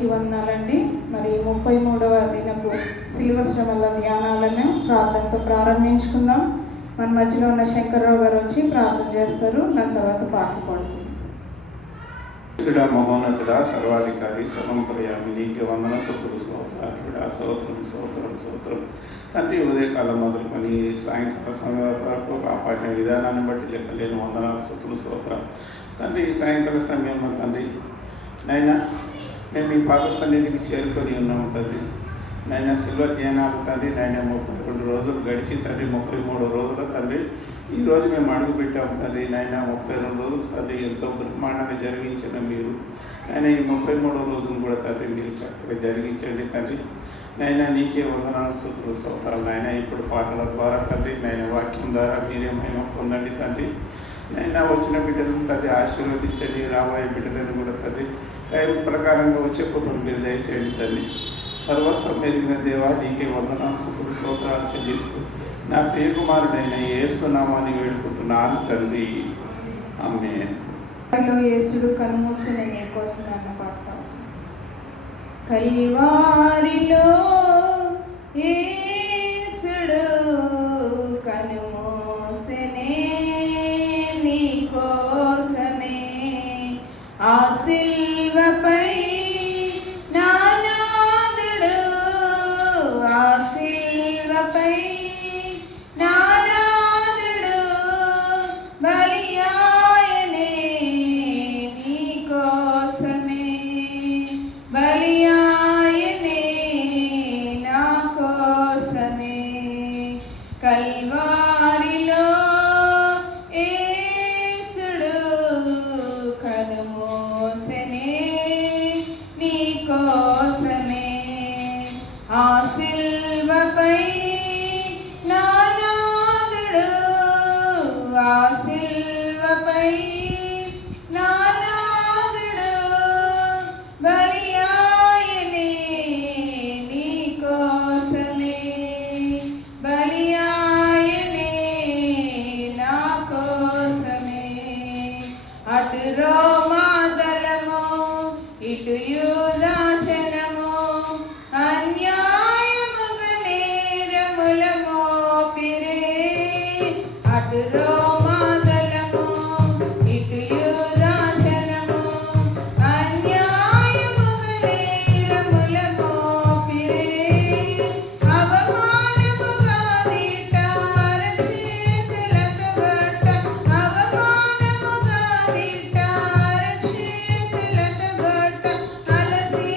అందరికీ వందనాలండి. మరి 33వ దినపు శిలువ శ్రమల ధ్యానాలను ప్రార్థనతో ప్రారంభించుకుందాం. మన మధ్యలో ఉన్న శంకర్రావు గారు వచ్చి ప్రార్థన చేస్తారు. దాని తర్వాత పాటలు పాడుతుంది. మహోన్నతుడా, సర్వాధికారి, సర్వంతర్యామి, నీకే వందన స్తుతులు స్తోత్రాలుడా, స్తోత్రం తండ్రి. ఉదయకాలం మొదలుకొని సాయంకాల సమయం వరకు కాపాడిన విధానాన్ని బట్టి లెక్కలేని వందనాలు, స్తుతులు, స్తోత్రం తండ్రి. ఈ సాయంకాల సమయంలో తండ్రి నైనా మేము మీ పాద సన్నిధికి చేరుకొని ఉన్నాము తండ్రి. నైనా శిల్వ ధ్యానాలు తండ్రి నైనా 32 రోజులు గడిచి తండ్రి 33 రోజుల తండ్రి ఈరోజు మేము అడుగు పెట్టాము తండ్రి. నైనా 32 రోజులు తండ్రి ఎంతో బ్రహ్మాండంగా జరిగించిన మీరు నైనా ఈ 33వ రోజును కూడా తండ్రి మీరు చక్కగా జరిగించండి తండ్రి. నైనా నీకే వందనాలు, స్తుతులు, స్తోత్రాలు నాయన. ఇప్పుడు పాటల ద్వారా తండ్రి నైనా వాక్యం ద్వారా మీరే మహిమ పొందండి తండ్రి. నైనా వచ్చిన బిడ్డలను తండ్రి ఆశీర్వదించండి. రాబోయే బిడ్డలను కూడా తండ్రి టైం ప్రకారంగా వచ్చే కుటుంబం మీరు దయచేయండి తండ్రి. సర్వస్వం మెరిగిన దేవా నీకే వందనాలు, స్తుతులు, స్తోత్రాలు చెల్లిస్తూ నా ప్రియకుమారుడైన యేసు నామాన్ని వేడుకుంటున్నాను తండ్రి. ఆమేన్. యేసుడు కనుమూసిన నీ కోసం అన్న పాట. కల్వారిలో యేసుడు కనుమూసనే నీ కోసమే, ఆ సిల్వపై నానాదుడు, ఆ సిల్వపై నానాదుడు బలియాయనే నీ కోసమే, బలియాయనే నా కోసమే. కల్వారిలో యేసుడు కనుమూసనే నీ కోసమే, ఆ సిల్వపై నానాదుడు, ఆ సిల్వపై నానాదుడు బలియాయనే నీ కోసమే, బలియాయనే నా కోసమే. అటు రోమా దళము, ఇటు యూదా జనము, అన్యాయముగా నేరముల మోపిరే. అటు రోమా దళము, ఇటు యూదా జనము, అన్యాయముగా నేరముల మోపిరే. అవమానముగా దిట్టార చేతులతో గట్ట, అవమానముగా దిట్టార చేతులతో గట్ట, అలసి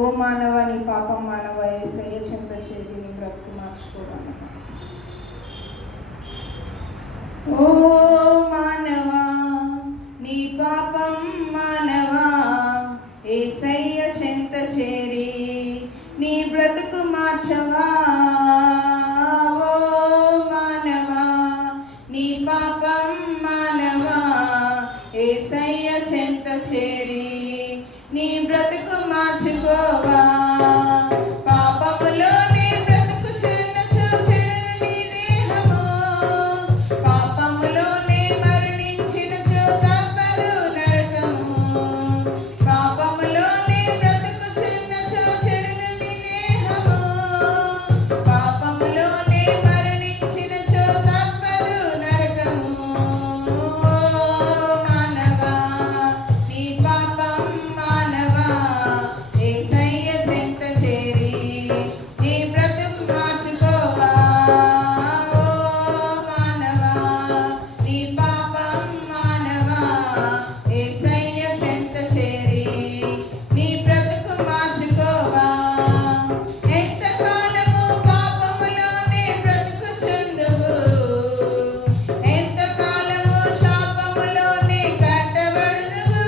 ఓ మానవ నీ పాపం మానవ యేసయ్య చెంత చేరి నీ బ్రతుకు మార్చుకోవడం. ఓ మానవా నీ పాపం మానవా యేసయ్య చెంత చేరి నీ బ్రతుకు మార్చవా. ఓ మానవా నీ పాపం మానవా యేసయ్య చెంత చేరి నీ బ్రతుకు మార్చుకోవా. పాపములోనే బ్రతుకుచున్నచో చెడుని దేహము, పాపములోనే మరణించినచో తప్పదు నరకము. పాపములోనే బ్రతుకుచున్నచో చెడుని దేహము, పాపములోనే మరణించినచో తప్పదు నరకము. మానవా నీ పాపం మానవా యేసయ్య చెంత చేరి నీ బ్రతుకు మార్చుకోవా. ఓ మానవా నీ పాపం మానవా యేసయ్య చెంత చేరి నీ బ్రతుకు మార్చుకోవా. ఎంతకాలము పాపములోనే బ్రతుకుచుందువు, ఎంతకాలము శాపములోనే కట్టబడుదువు,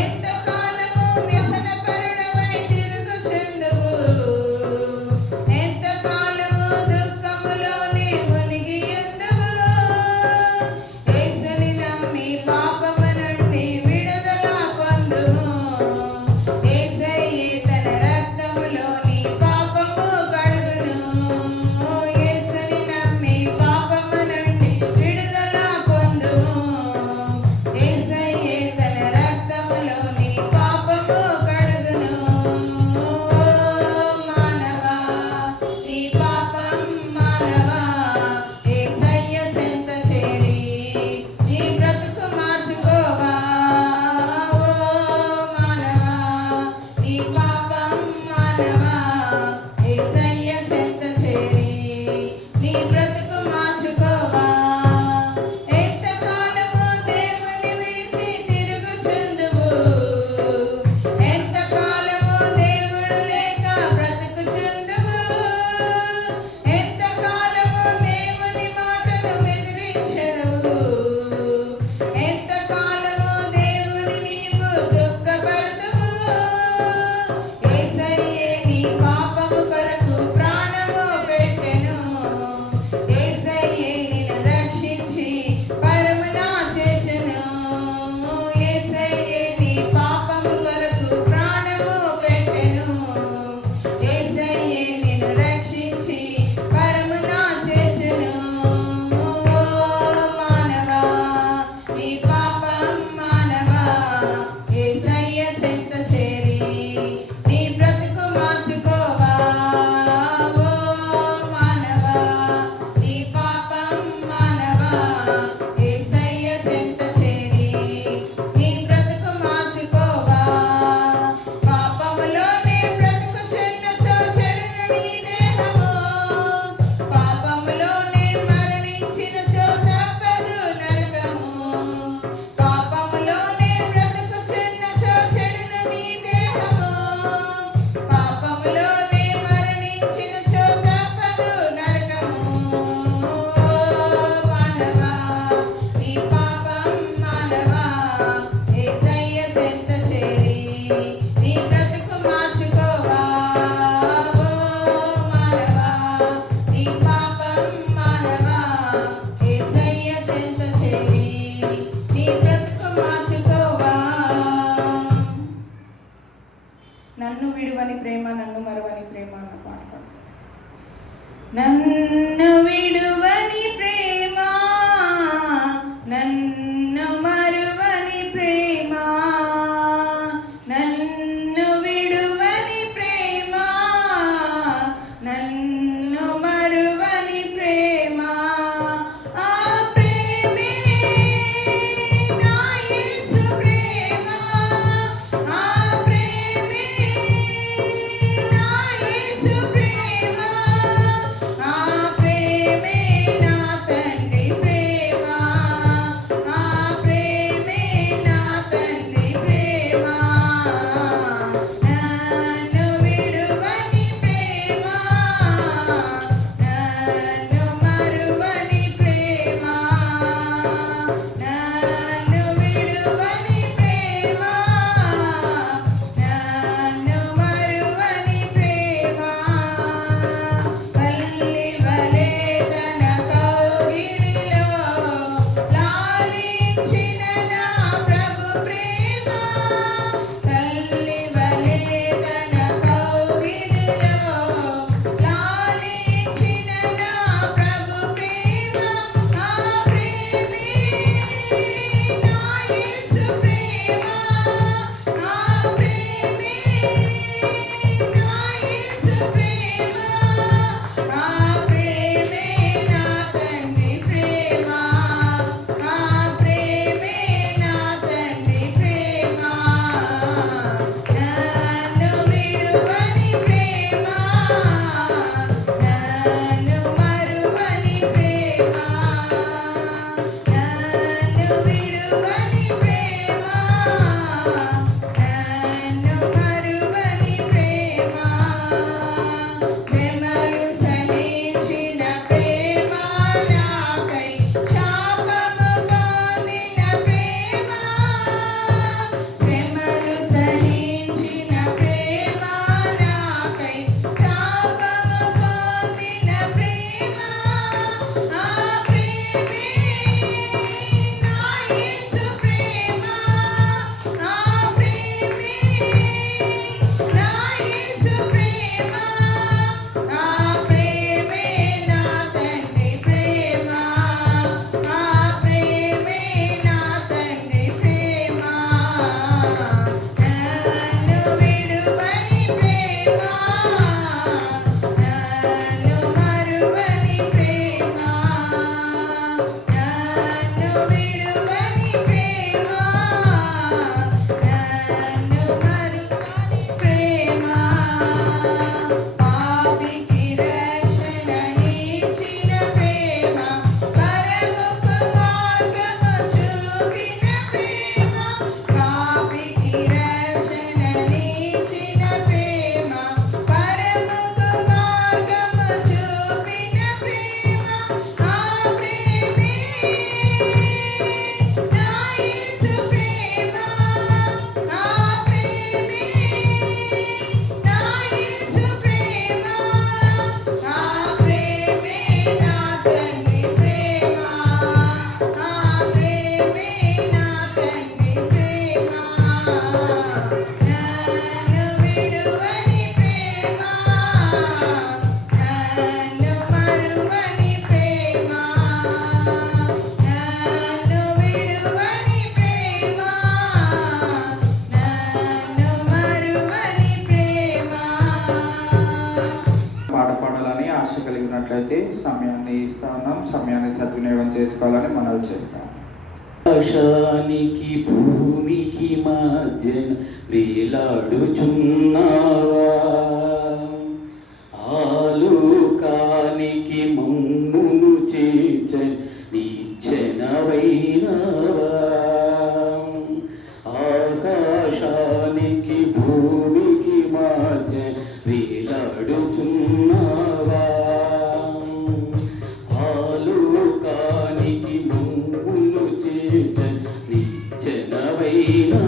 ఎంతకాలము వ్యసనపరుడవై తిరుగుచుందువు, ఎంతకాలము దుఃఖములోనే మునిగియుందువు. యేసుని నమ్మి పాపము నుండి విడుదల పొందుము. యేసయ్యే తన రక్తములో నీ పాపము కడుగును. యేసుని నమ్మి పాపము నుండి విడుదల పొందుము. యేసయ్యే తన రక్తములో నీ పాపము కడుగును. ఓ మానవా నీ పాపం మానవా యేసయ్య చెంత చేరి నీ బ్రతుకు మార్చుకోవా. ఓ మానవా నీ పాపం మానవా యేసయ్య చెంత చేరి నీ బ్రతుకు మార్చుకోవా. ఎంతకాలము దేవుని విడిచి తిరుగుచుందువు, ఎంతకాలము దేవుడు లేక బ్రతుకుచుందువు, ఎంతకాలము దేవుని మాటను ఎదిరించెదవు, ఎంతకాలము దేవుని నీవు దుఃఖపరతువు. యేసయ్యే నీ పాపము కొరకు ప్రాణము పెట్టెను. యేసయ్యే నిన్ను రక్షించి పరమున చేర్చెను. యేసయ్యే నీ పాపము కొరకు ప్రాణము పెట్టెను. యేసయ్యే నిన్ను రక్షించి పరమున చేర్చెను. ఓ మానవా నీ పాపం మానవా యేసయ్య చెంత చేరి నీ బ్రతుకు మార్చుకోవా. ఓ మానవా నీ పాపం మానవా యేసయ్య చెంత చేరి నీ బ్రతుకు మార్చుకోవా. పాపములోనే బ్రతుకుచున్నచో చెడును నీ దేహము, పాపములోనే మరణించినచో తప్పదు నరకము. పాపములోనే బ్రతుకుచున్నచో చెడును నీ దేహము, పాపములోనే మరణించినచో తప్పదు నరకము. ఓ మానవా నీ పాపం మానవా యేసయ్య చెంత చేరి నీ బ్రతుకు మార్చుకోవా. ఓ మానవా నీ పాపం మానవా యేసయ్య చెంత చేరి నీ బ్రతుకు మార్చుకోవా. నన్ను విడువని ప్రేమ నన్ను మరువని ప్రేమ అన్న పాట పాడు. నన్ను విడువని ప్రేమ నన్ను మరువని ప్రేమ, నన్ను విడువని ప్రేమ నన్ను మరువని ప్రేమ. ఆ ప్రేమే నా యేసు ప్రేమ, ఆ ప్రేమే నా యేసు ప్రేమ, ఆ ప్రేమే సమయాన్ని ఇస్తా ఉన్నాం. సమయాన్ని సద్వినియోగం చేసుకోవాలని మనవి చేస్తాం. ఆకాశానికి భూమికి మధ్యన వేలాడుచున్నావా, ఆలోకానికి మమ్మును చేర్చని నిచ్చెనవైనవా, ఆకాశానికి భూమికి మధ్య వేలాడుచున్నావా, ఆలోకానికి మమ్మును చేర్చని నిచ్చెనవైనవా,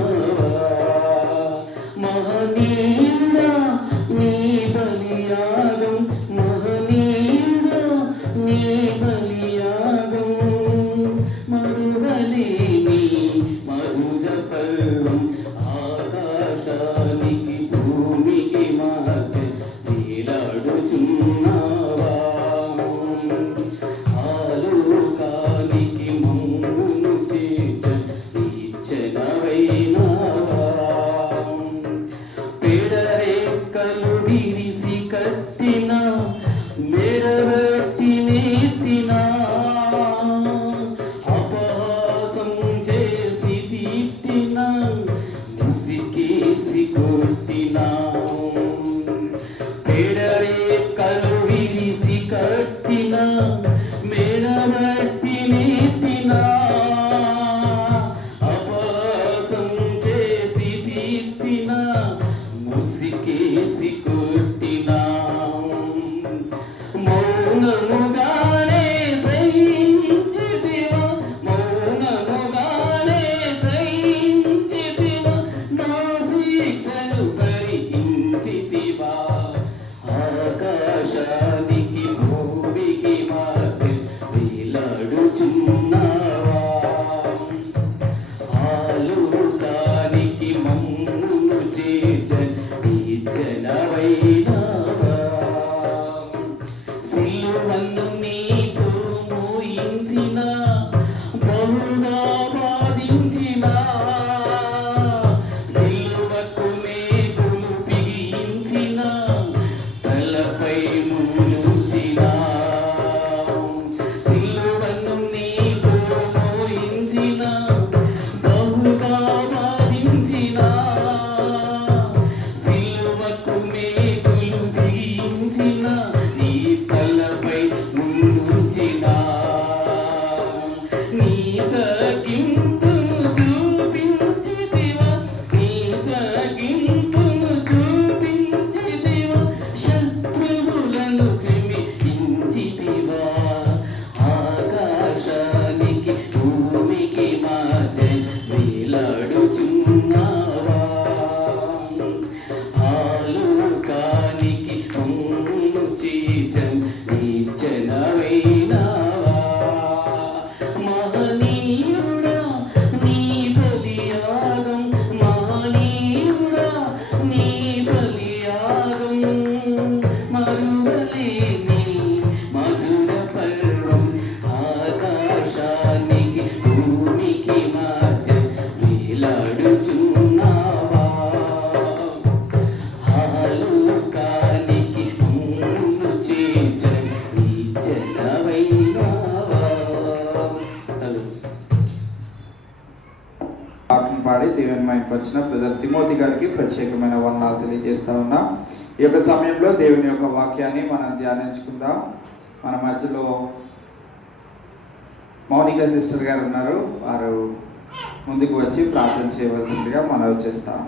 మహనీయుడా నీ బలియాగం, మహనీయుడా నీ బలియాగం, మరువలేని మధుర పర్వం, ఆకాశానికి భూమికి మధ్య వేలాడుచున్నావా, ఆలోకానికి మమ్మును చేర్చని నిచ్చెనవైనవా, పెడరెక్కలు విరిసి కట్టిన మెడవచ్చి నెత్తిన, అపహాసం చేసి తిట్టిన ముసికేసి కొట్టిన, పెడరెక్కలు విరిసి కట్టిన మెడవచ్చి నెత్తిన, అపహాసం చేసి తిట్టిన ముసికేసి కొట్టిన, మౌనముగానే సహించితివా, మౌనముగానే సహించితివా, నా శిక్షను పరిహించితివా, ఆకాశానికి భూమికి మధ్య వేలాడుచున్నావా, ఆలోకానికి మమ్మును చేర్చని నిచ్చెనవైనవా, సిలువను నీతో మోయించిన బహుగా బాధించిన, సిలువకు మేకులు బిగించిన తలపై ములుచిన, సిలువను నీతో మోయించిన బహుగా బాధించిన, సిలువకు మేకులు బిగించిన నీ తలపై ములుచిన, నీ తగ్గింపును చూపించితివా, నీ తగ్గింపును చూపించితివా, శత్రువులను క్రమించితివా, ఆకాశానికి భూమికి మధ్య వేలాడుచున్నావా, ఆలోకానికి మమ్మును చేర్చని నిచ్చెనవైనవా, మహనీయుడా నీ బలియాగం, మహనీయుడా నీ బలియాగం, మరువలేని మధుర పర్వం, ఆకాశానికి భూమికి మధ్య వేలాడుచున్నావా, ఆలోకానికి మమ్మును చేర్చని నిచ్చెనవైనవా. పాటను పాడి దేవుని మహిమపరిచిన బ్రదర్ తిమోతి గారికి ప్రత్యేకమైన వందనాలు తెలియజేస్తా ఉన్నాం. ఈ యొక్క సమయంలో దేవుని యొక్క వాక్యాన్ని మనం ధ్యానించుకుందాం. మన మధ్యలో మౌనిక సిస్టర్ గారు ఉన్నారు. వారు ముందుకు వచ్చి ప్రార్థన చేయవలసిందిగా మనవి చేస్తాం.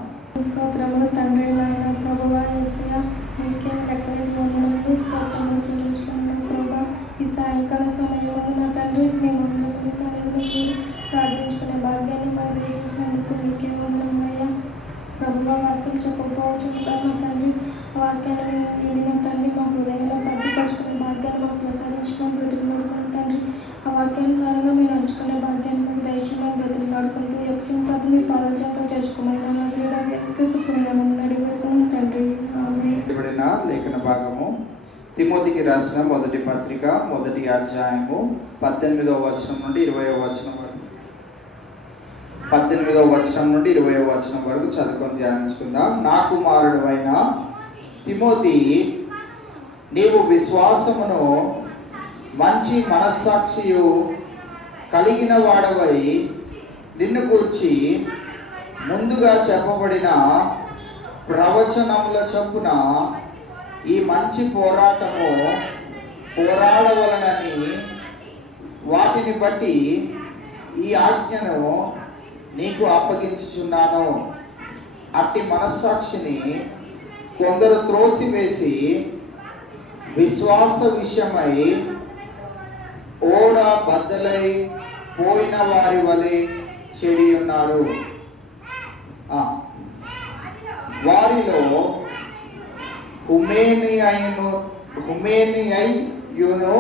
స్తోత్రములు తండ్రి, నాయన ప్రభువా యేసయ్య, నీకే లెక్కలేని వందనములు స్తోత్రములు చెల్లించుకున్నాను ప్రభువా. ఈ సాయంకాల సమయంలో నా తండ్రి మేమందరం మీ సన్నిధిలో కూడి ప్రార్థించుకునే భాగ్యాన్ని మాకు దయచేసినందుకు నీకే వందనమయ్యా. ప్రభువా వార్తలు చెప్పకపోవచ్చు నా తండ్రి, వాక్యాన్ని మేము తిని నా తండ్రి మా హృదయంలో భద్రపరుచుకునే భాగ్యాన్ని మాకు ప్రసాదించుకుని బ్రతుకున్నాడు తండ్రి. ఆ వాక్యానుసారంగా మేము నడుచుకునే భాగ్యాన్ని మాకు దయచేయమని బ్రతుకులాడుకుంటూ యక్షణ పద్ధతి మీ పాదాల చేత చేర్చుకోమని నడిపెట్టుకున్నాం తండ్రి. ఇవ్వబడిన లేఖన భాగము తిమోతికి రాసిన మొదటి పత్రిక 1వ అధ్యాయము 18వ వచనం నుండి 20వ వచనం వరకు 18వ వచనం నుండి 20వ వచనం వరకు చదువుకొని ధ్యానించుకుందాం. నా కుమారుడైన తిమోతి, నీవు విశ్వాసమును మంచి మనస్సాక్షియు కలిగిన వాడవై నిన్ను గూర్చి ముందుగా చెప్పబడిన ప్రవచనముల చొప్పున ఈ మంచి పోరాటము పోరాడవలనని వాటిని బట్టి ఈ ఆజ్ఞను నీకు అప్పగించుచున్నాను. అట్టి మనస్సాక్షిని కొందరు త్రోసివేసి విశ్వాస విషయమై ఓడ బద్దలై పోయిన వారి వలె చెడి ఉన్నారు. వారిలో హుమేనియయును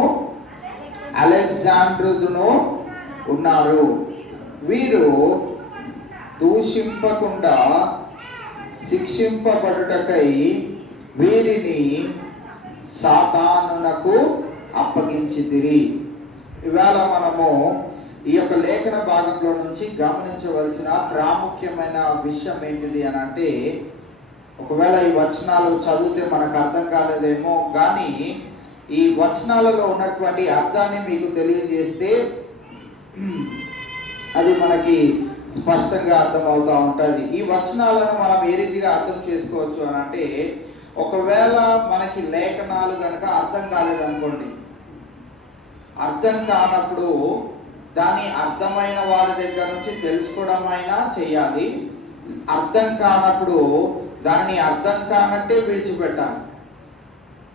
అలెగ్జాండ్రును ఉన్నారు. వీరు దూషింపకుండా శిక్షింపబడుటకై వీరిని సాతానునకు అప్పగించితిరి. ఇవాళ మనము ఈ యొక్క లేఖన భాగంలో నుంచి గమనించవలసిన ప్రాముఖ్యమైన విషయం ఏంటిది అని అంటే, ఒకవేళ ఈ వచనాలు చదివితే మనకు అర్థం కాలేదేమో కానీ ఈ వచనాలలో ఉన్నటువంటి అర్థాన్ని మీకు తెలియజేస్తే అది మనకి స్పష్టంగా అర్థమవుతూ ఉంటుంది. ఈ వచనాలను మనం ఏ రీతిగా అర్థం చేసుకోవచ్చు అని అంటే, ఒకవేళ మనకి లేఖనాలు కనుక అర్థం కాలేదనుకోండి, అర్థం కానప్పుడు దాన్ని అర్థమైన వారి దగ్గర నుంచి తెలుసుకోవడం అయినా చేయాలి. అర్థం కానప్పుడు దానిని అర్థం కానట్టే విడిచిపెట్టాలి.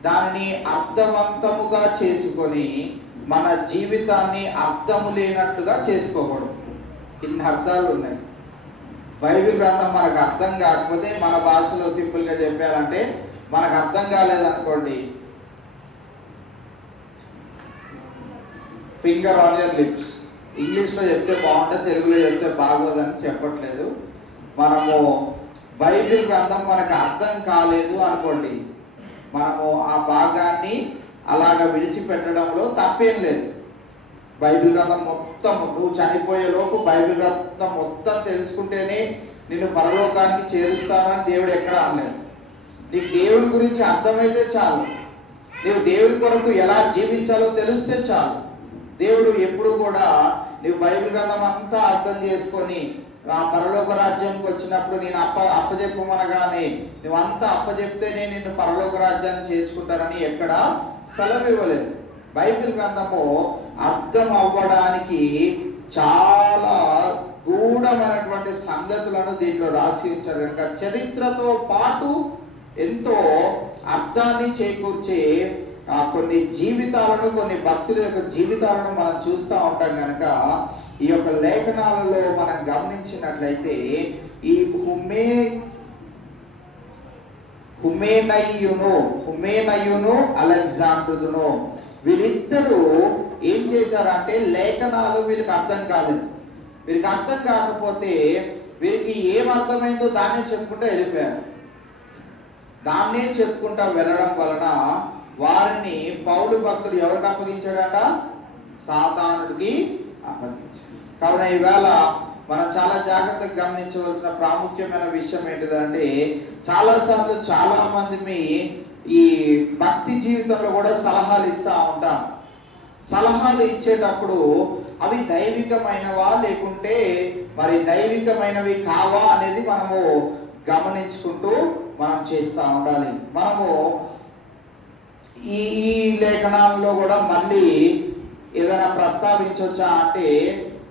దానిని అర్థవంతముగా చేసుకొని మన జీవితాన్ని అర్థము లేనట్లుగా చేసుకోకూడదు. ఇన్ని అర్థాలు ఉన్నాయి. బైబిల్ గ్రంథం మనకు అర్థం కాకపోతే మన భాషలో సింపుల్గా చెప్పాలంటే, మనకు అర్థం కాలేదనుకోండి, ఫింగర్ ఆన్ యర్ లిప్స్. ఇంగ్లీష్లో చెప్తే బాగుంటుంది, తెలుగులో చెప్తే బాగోదని చెప్పట్లేదు. మనము బైబిల్ గ్రంథం మనకు అర్థం కాలేదు అనుకోండి, మనము ఆ భాగాన్ని అలాగ విడిచిపెట్టడంలో తప్పేం లేదు. బైబిల్ గ్రంథం మొత్తం నువ్వు చనిపోయే లోపు బైబిల్ గ్రంథం మొత్తం తెలుసుకుంటేనే నిన్ను పరలోకానికి చేరుస్తానని దేవుడు ఎక్కడ అనలేదు. నీకు దేవుడి గురించి అర్థమైతే చాలు, నీవు దేవుడి కొరకు ఎలా జీవించాలో తెలిస్తే చాలు. దేవుడు ఎప్పుడు కూడా నీవు బైబిల్ గ్రంథం అంతా అర్థం చేసుకొని ఆ పరలోక రాజ్యంకి వచ్చినప్పుడు నేను అప్పచెప్పమనగానే నువ్వంతా అప్పచెప్తేనే నిన్ను పరలోక రాజ్యాన్ని చేర్చుకుంటానని ఎక్కడ సెలవు ఇవ్వలేదు. బైబిల్ గ్రంథము అర్థం అవ్వడానికి చాలా గూఢమైనటువంటి సంగతులను దీంట్లో రాసి ఉంచారు కనుక చరిత్రతో పాటు ఎంతో అర్థాన్ని చేకూర్చే కొన్ని జీవితాలను, కొన్ని భక్తుల యొక్క జీవితాలను మనం చూస్తూ ఉంటాం కనుక ఈ యొక్క లేఖనాలలో మనం గమనించినట్లయితే ఈ హుమేనయును అలెగ్జాండ్రును వీళ్ళిద్దరూ ఏం చేశారంటే, లేఖనాలు వీళ్ళకి అర్థం కాలేదు. వీరికి అర్థం కాకపోతే వీరికి ఏం అర్థమైందో దాన్నే చెప్పుకుంటూ వెళ్ళిపోయారు. దాన్నే చెప్పుకుంటా వెళ్ళడం వలన వారిని పౌలు భక్తుడు ఎవరికి అప్పగించాడట? సాతానుడికి అప్పగించాడు. కావున ఈవేళ మనం చాలా జాగ్రత్తగా గమనించవలసిన ప్రాముఖ్యమైన విషయం ఏంటిదంటే, చాలాసార్లు చాలా మంది ఈ భక్తి జీవితంలో కూడా సలహాలు ఇస్తూ ఉంటాం. సలహాలు ఇచ్చేటప్పుడు అవి దైవికమైనవా లేకుంటే మరి దైవికమైనవి కావా అనేది మనము గమనించుకుంటూ మనం చేస్తూ ఉండాలి. మనము ఈ లేఖనాల్లో కూడా మళ్ళీ ఏదైనా ప్రస్తావించవచ్చా అంటే,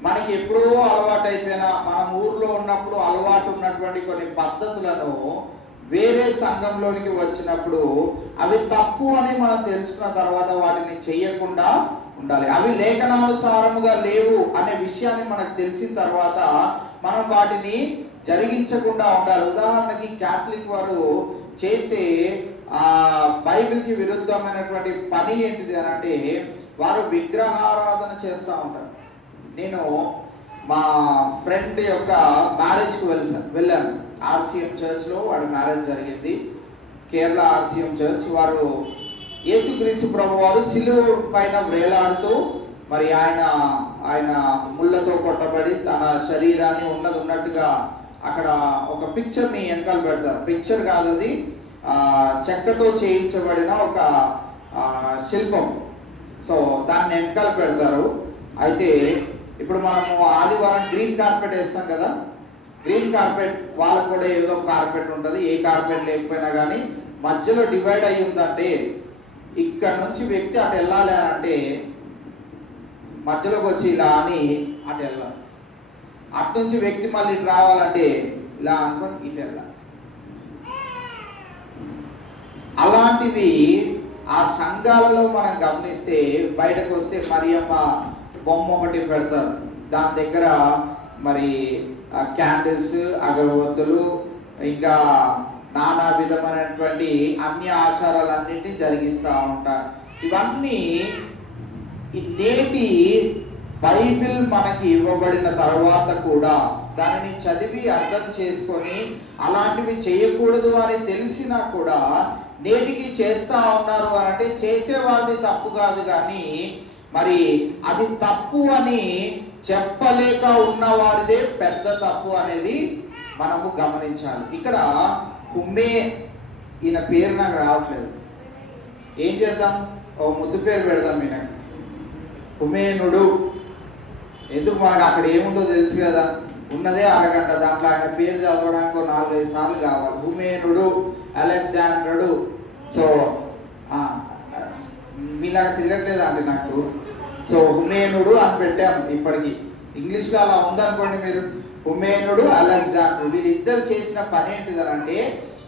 మనకి ఎప్పుడూ అలవాటు అయిపోయిన, మనం ఊర్లో ఉన్నప్పుడు అలవాటు ఉన్నటువంటి కొన్ని పద్ధతులను వేరే సంఘంలోనికి వచ్చినప్పుడు అవి తప్పు అని మనం తెలుసుకున్న తర్వాత వాటిని చెయ్యకుండా ఉండాలి. అవి లేఖనానుసారముగా లేవు అనే విషయాన్ని మనకు తెలిసిన తర్వాత మనం వాటిని జరిగించకుండా ఉండాలి. ఉదాహరణకి క్యాథలిక్ వారు చేసే బైబిల్కి విరుద్ధమైనటువంటి పని ఏంటిది అని అంటే, వారు విగ్రహారాధన చేస్తూ ఉంటారు. నేను మా ఫ్రెండ్ యొక్క మ్యారేజ్కి వెళ్ళాను. ఆర్సీఎం చర్చ్లో వాడి మ్యారేజ్ జరిగింది. Kerala RCM church. వారు యేసుక్రీస్తు ప్రభు వారు సిలువ పైన వేలాడుతూ మరి ఆయన ముళ్ళతో కొట్టబడి తన శరీరాన్ని ఉన్నట్టుగా అక్కడ ఒక పిక్చర్ని వెనకాల పెడతారు. పిక్చర్ కాదు, అది చెక్కతో చేయించబడిన ఒక శిల్పం. సో దాన్ని వెనకాల పెడతారు. అయితే ఇప్పుడు మనము ఆదివారం గ్రీన్ కార్పెట్ వేస్తాం కదా, గ్రీన్ కార్పెట్ వాళ్ళకు కూడా ఏదో కార్పెట్ ఉంటుంది. ఏ కార్పెట్ లేకపోయినా కానీ మధ్యలో డివైడ్ అయ్యి ఉందంటే ఇక్కడ నుంచి వ్యక్తి అటు వెళ్ళాలి అని అంటే మధ్యలోకి వచ్చి ఇలా అని అటు వెళ్ళాలి. అటు నుంచి వ్యక్తి మళ్ళీ ఇటు రావాలంటే ఇలా అనుకొని ఇటు వెళ్ళాలి. అలాంటివి ఆ సంఘాలలో మనం గమనిస్తే బయటకు వస్తే మరియమ్మ బొమ్మ ఒకటి పెడతారు. దాని దగ్గర మరి క్యాండిల్స్, అగరబత్తులు, ఇంకా నానా విధమైనటువంటి అన్ని ఆచారాలన్నింటినీ జరిగిస్తూ ఉంటారు. ఇవన్నీ నేటి బైబిల్ మనకి ఇవ్వబడిన తర్వాత కూడా దానిని చదివి అర్థం చేసుకొని అలాంటివి చేయకూడదు అని తెలిసినా కూడా నేటికి చేస్తా ఉన్నారు అని అంటే చేసే వాళ్ళది తప్పు కాదు, కానీ మరి అది తప్పు అని చెప్పలేక ఉన్న వారిదే పెద్ద తప్పు అనేది మనము గమనించాలి. ఇక్కడ కుమ్మే ఈయన పేరు నాకు రావట్లేదు, ఏం చేద్దాం, ఓ ముద్దు పేరు పెడదాం ఈయనకి, కుమేనుడు. ఎందుకు, మనకు అక్కడ ఏముందో తెలుసు కదా, ఉన్నదే అరగంట, దాంట్లో ఆయన పేరు చదవడానికి 4-5 సార్లు కావాలి. కుమేనుడు, అలెగ్జాండరుడు. సో మీలాగా తిరగట్లేదా అండి నాకు. సో హుమేనుడు అని పెట్టాము. ఇప్పటికి ఇంగ్లీష్లో అలా ఉందనుకోండి మీరు, హుమేనుడు, అలెగ్జాండర్, వీళ్ళిద్దరు చేసిన పని ఏంటిదనంటే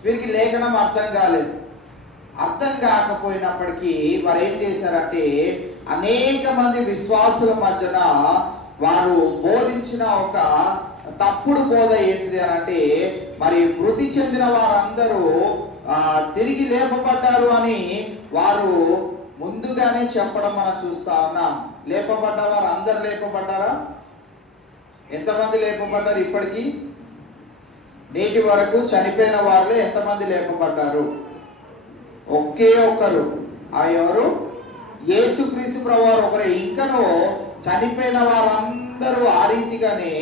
వీరికి లేఖనం అర్థం కాలేదు. అర్థం కాకపోయినప్పటికీ వారు ఏం చేశారంటే అనేక మంది విశ్వాసుల మధ్యన వారు బోధించిన ఒక తప్పుడు బోధ ఏంటిది అని అంటే మరి మృతి చెందిన వారందరూ తిరిగి లేపబడ్డారు అని వారు ముందుగానే చెప్పడం మనం చూస్తా ఉన్నాం. లేపబడ్డ వారు అందరు లేపబడ్డారా? ఎంతమంది లేపబడ్డారు? ఇప్పటికీ నేటి వరకు చనిపోయిన వారిలో ఎంతమంది లేపబడ్డారు? ఒకే ఒక్కరు. ఆ ఎవరు? యేసుక్రీస్తు ప్రభువారు ఒకరే. ఇంకనో చనిపోయిన వారందరూ ఆ రీతిగానే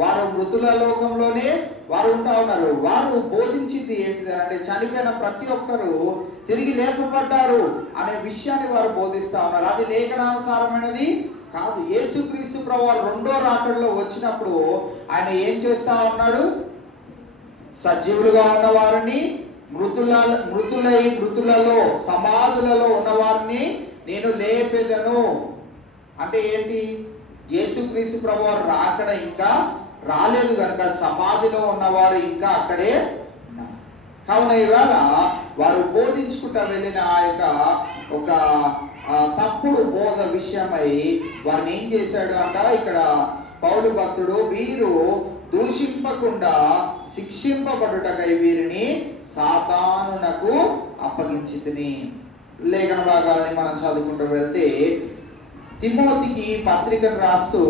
వారు మృతుల లోకంలోనే వారు ఉంటా ఉన్నారు. వారు బోధించింది ఏంటిది అంటే చనిపోయిన ప్రతి ఒక్కరూ తిరిగి లేపబడ్డారు అనే విషయాన్ని వారు బోధిస్తా ఉన్నారు. అది లేఖనానుసారమైనది కాదు. యేసుక్రీస్తు ప్రభువారు రెండో రాకడలో వచ్చినప్పుడు ఆయన ఏం చేస్తా ఉన్నాడు? సజీవులుగా ఉన్న వారిని మృతులలో సమాధులలో ఉన్నవారిని నేను లేపెదను అంటే ఏంటి? యేసుక్రీస్తు ప్రభువారు రాకడ ఇంకా రాలేదు కనుక సమాధిలో ఉన్నవారు ఇంకా అక్కడే ఉన్నారు. కావున ఇవాళ వారు బోధించుకుంటూ వెళ్ళిన ఆ యొక్క ఒక తప్పుడు బోధ విషయమై వారిని ఏం చేశాడు అంట ఇక్కడ పౌలు భక్తుడు, వీరు దూషింపకుండా శిక్షింపబడుటకై వీరిని సాతానునకు అప్పగించితిని. లేఖన భాగాల్ని మనం చదువుకుంటూ వెళ్తే తిమోతికి పత్రికను రాస్తూ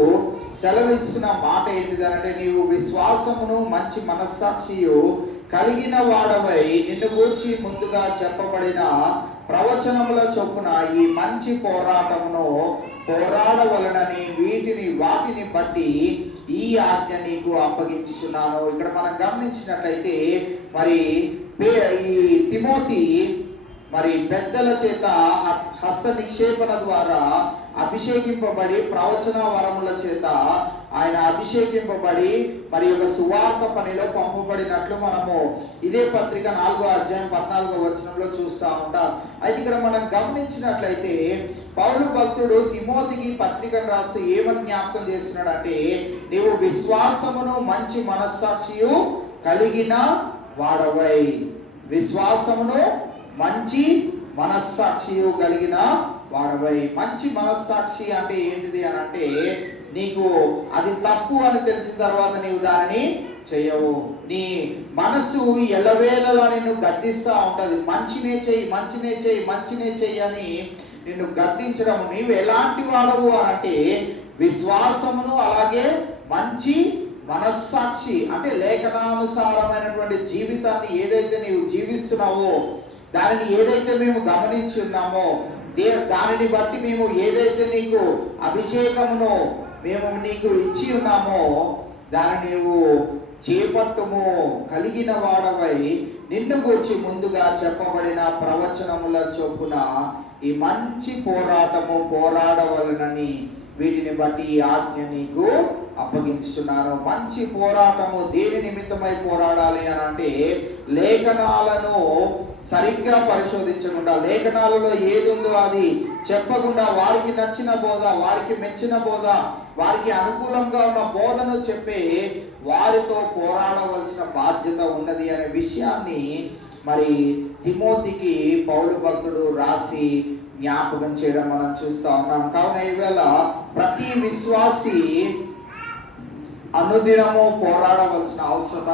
సెలవిస్తున్న మాట ఏంటిదనంటే నీవు విశ్వాసమును మంచి మనస్సాక్షియు కలిగిన వాడవై నిన్ను గూర్చి ముందుగా చెప్పబడిన ప్రవచనముల చొప్పున ఈ మంచి పోరాటమును పోరాడవలనని వాటిని బట్టి ఈ ఆజ్ఞ నీకు అప్పగించుచున్నాను. ఇక్కడ మనం గమనించినట్లయితే మరి ఈ తిమోతి మరి పెద్దల చేత హస్త నిక్షేపణ ద్వారా అభిషేకింపబడి ప్రవచన వరముల చేత ఆయన అభిషేకింపబడి మరి ఒక సువార్త పనిలో పంపబడినట్లు మనము ఇదే పత్రిక 4వ అధ్యాయం 14వ వచనంలో చూస్తూ ఉంటాం. అయితే ఇక్కడ మనం గమనించినట్లయితే పౌలు భక్తుడు తిమోతికి పత్రికను రాస్తూ ఏమని జ్ఞాపకం చేస్తున్నాడు అంటే నీవు విశ్వాసమును మంచి మనస్సాక్షియు కలిగిన వాడవై. విశ్వాసమును మంచి మనస్సాక్షియు కలిగిన వాడవై. మంచి మనస్సాక్షి అంటే ఏంటిది అని అంటే నీకు అది తప్పు అని తెలిసిన తర్వాత నీవు దానిని చేయవు. నీ మనసు ఎల్లవేళలా నిన్ను గద్దిస్తూ ఉంటది. మంచినే చెయ్యి, మంచినే చెయ్యి, మంచినే చెయ్యి అని నిన్ను గద్దించడం. నీవు ఎలాంటి వాడవు అని అంటే విశ్వాసమును అలాగే మంచి మనస్సాక్షి అంటే లేఖనానుసారమైనటువంటి జీవితాన్ని ఏదైతే నీవు జీవిస్తున్నావో దానిని ఏదైతే మేము గమనించి ఉన్నామో దానిని బట్టి మేము ఏదైతే నీకు అభిషేకమును మేము నీకు ఇచ్చి ఉన్నామో దాన్ని నీవు చేపట్టుము, కలిగిన వాడవై నిన్ను గూర్చి ముందుగా చెప్పబడిన ప్రవచనముల చొప్పున ఈ మంచి పోరాటము పోరాడవలనని వీటిని బట్టి ఈ ఆజ్ఞ నీకు అప్పగించుతున్నాను. మంచి పోరాటము దేని నిమిత్తమై పోరాడాలి అని అంటే, లేఖనాలను సరిగ్గా పరిశోధించకుండా, లేఖనాలలో ఏది ఉందో అది చెప్పకుండా, వారికి నచ్చిన బోధ, వారికి మెచ్చిన బోధ, వారికి అనుకూలంగా ఉన్న బోధను చెప్పే వారితో పోరాడవలసిన బాధ్యత ఉన్నది అనే విషయాన్ని మరి తిమోతికి పౌలు భక్తుడు రాసి జ్ఞాపకం చేయడం మనం చూస్తా ఉన్నాం. కావున ఈవేళ ప్రతి విశ్వాసి అనుదినము పోరాడవలసిన అవసరత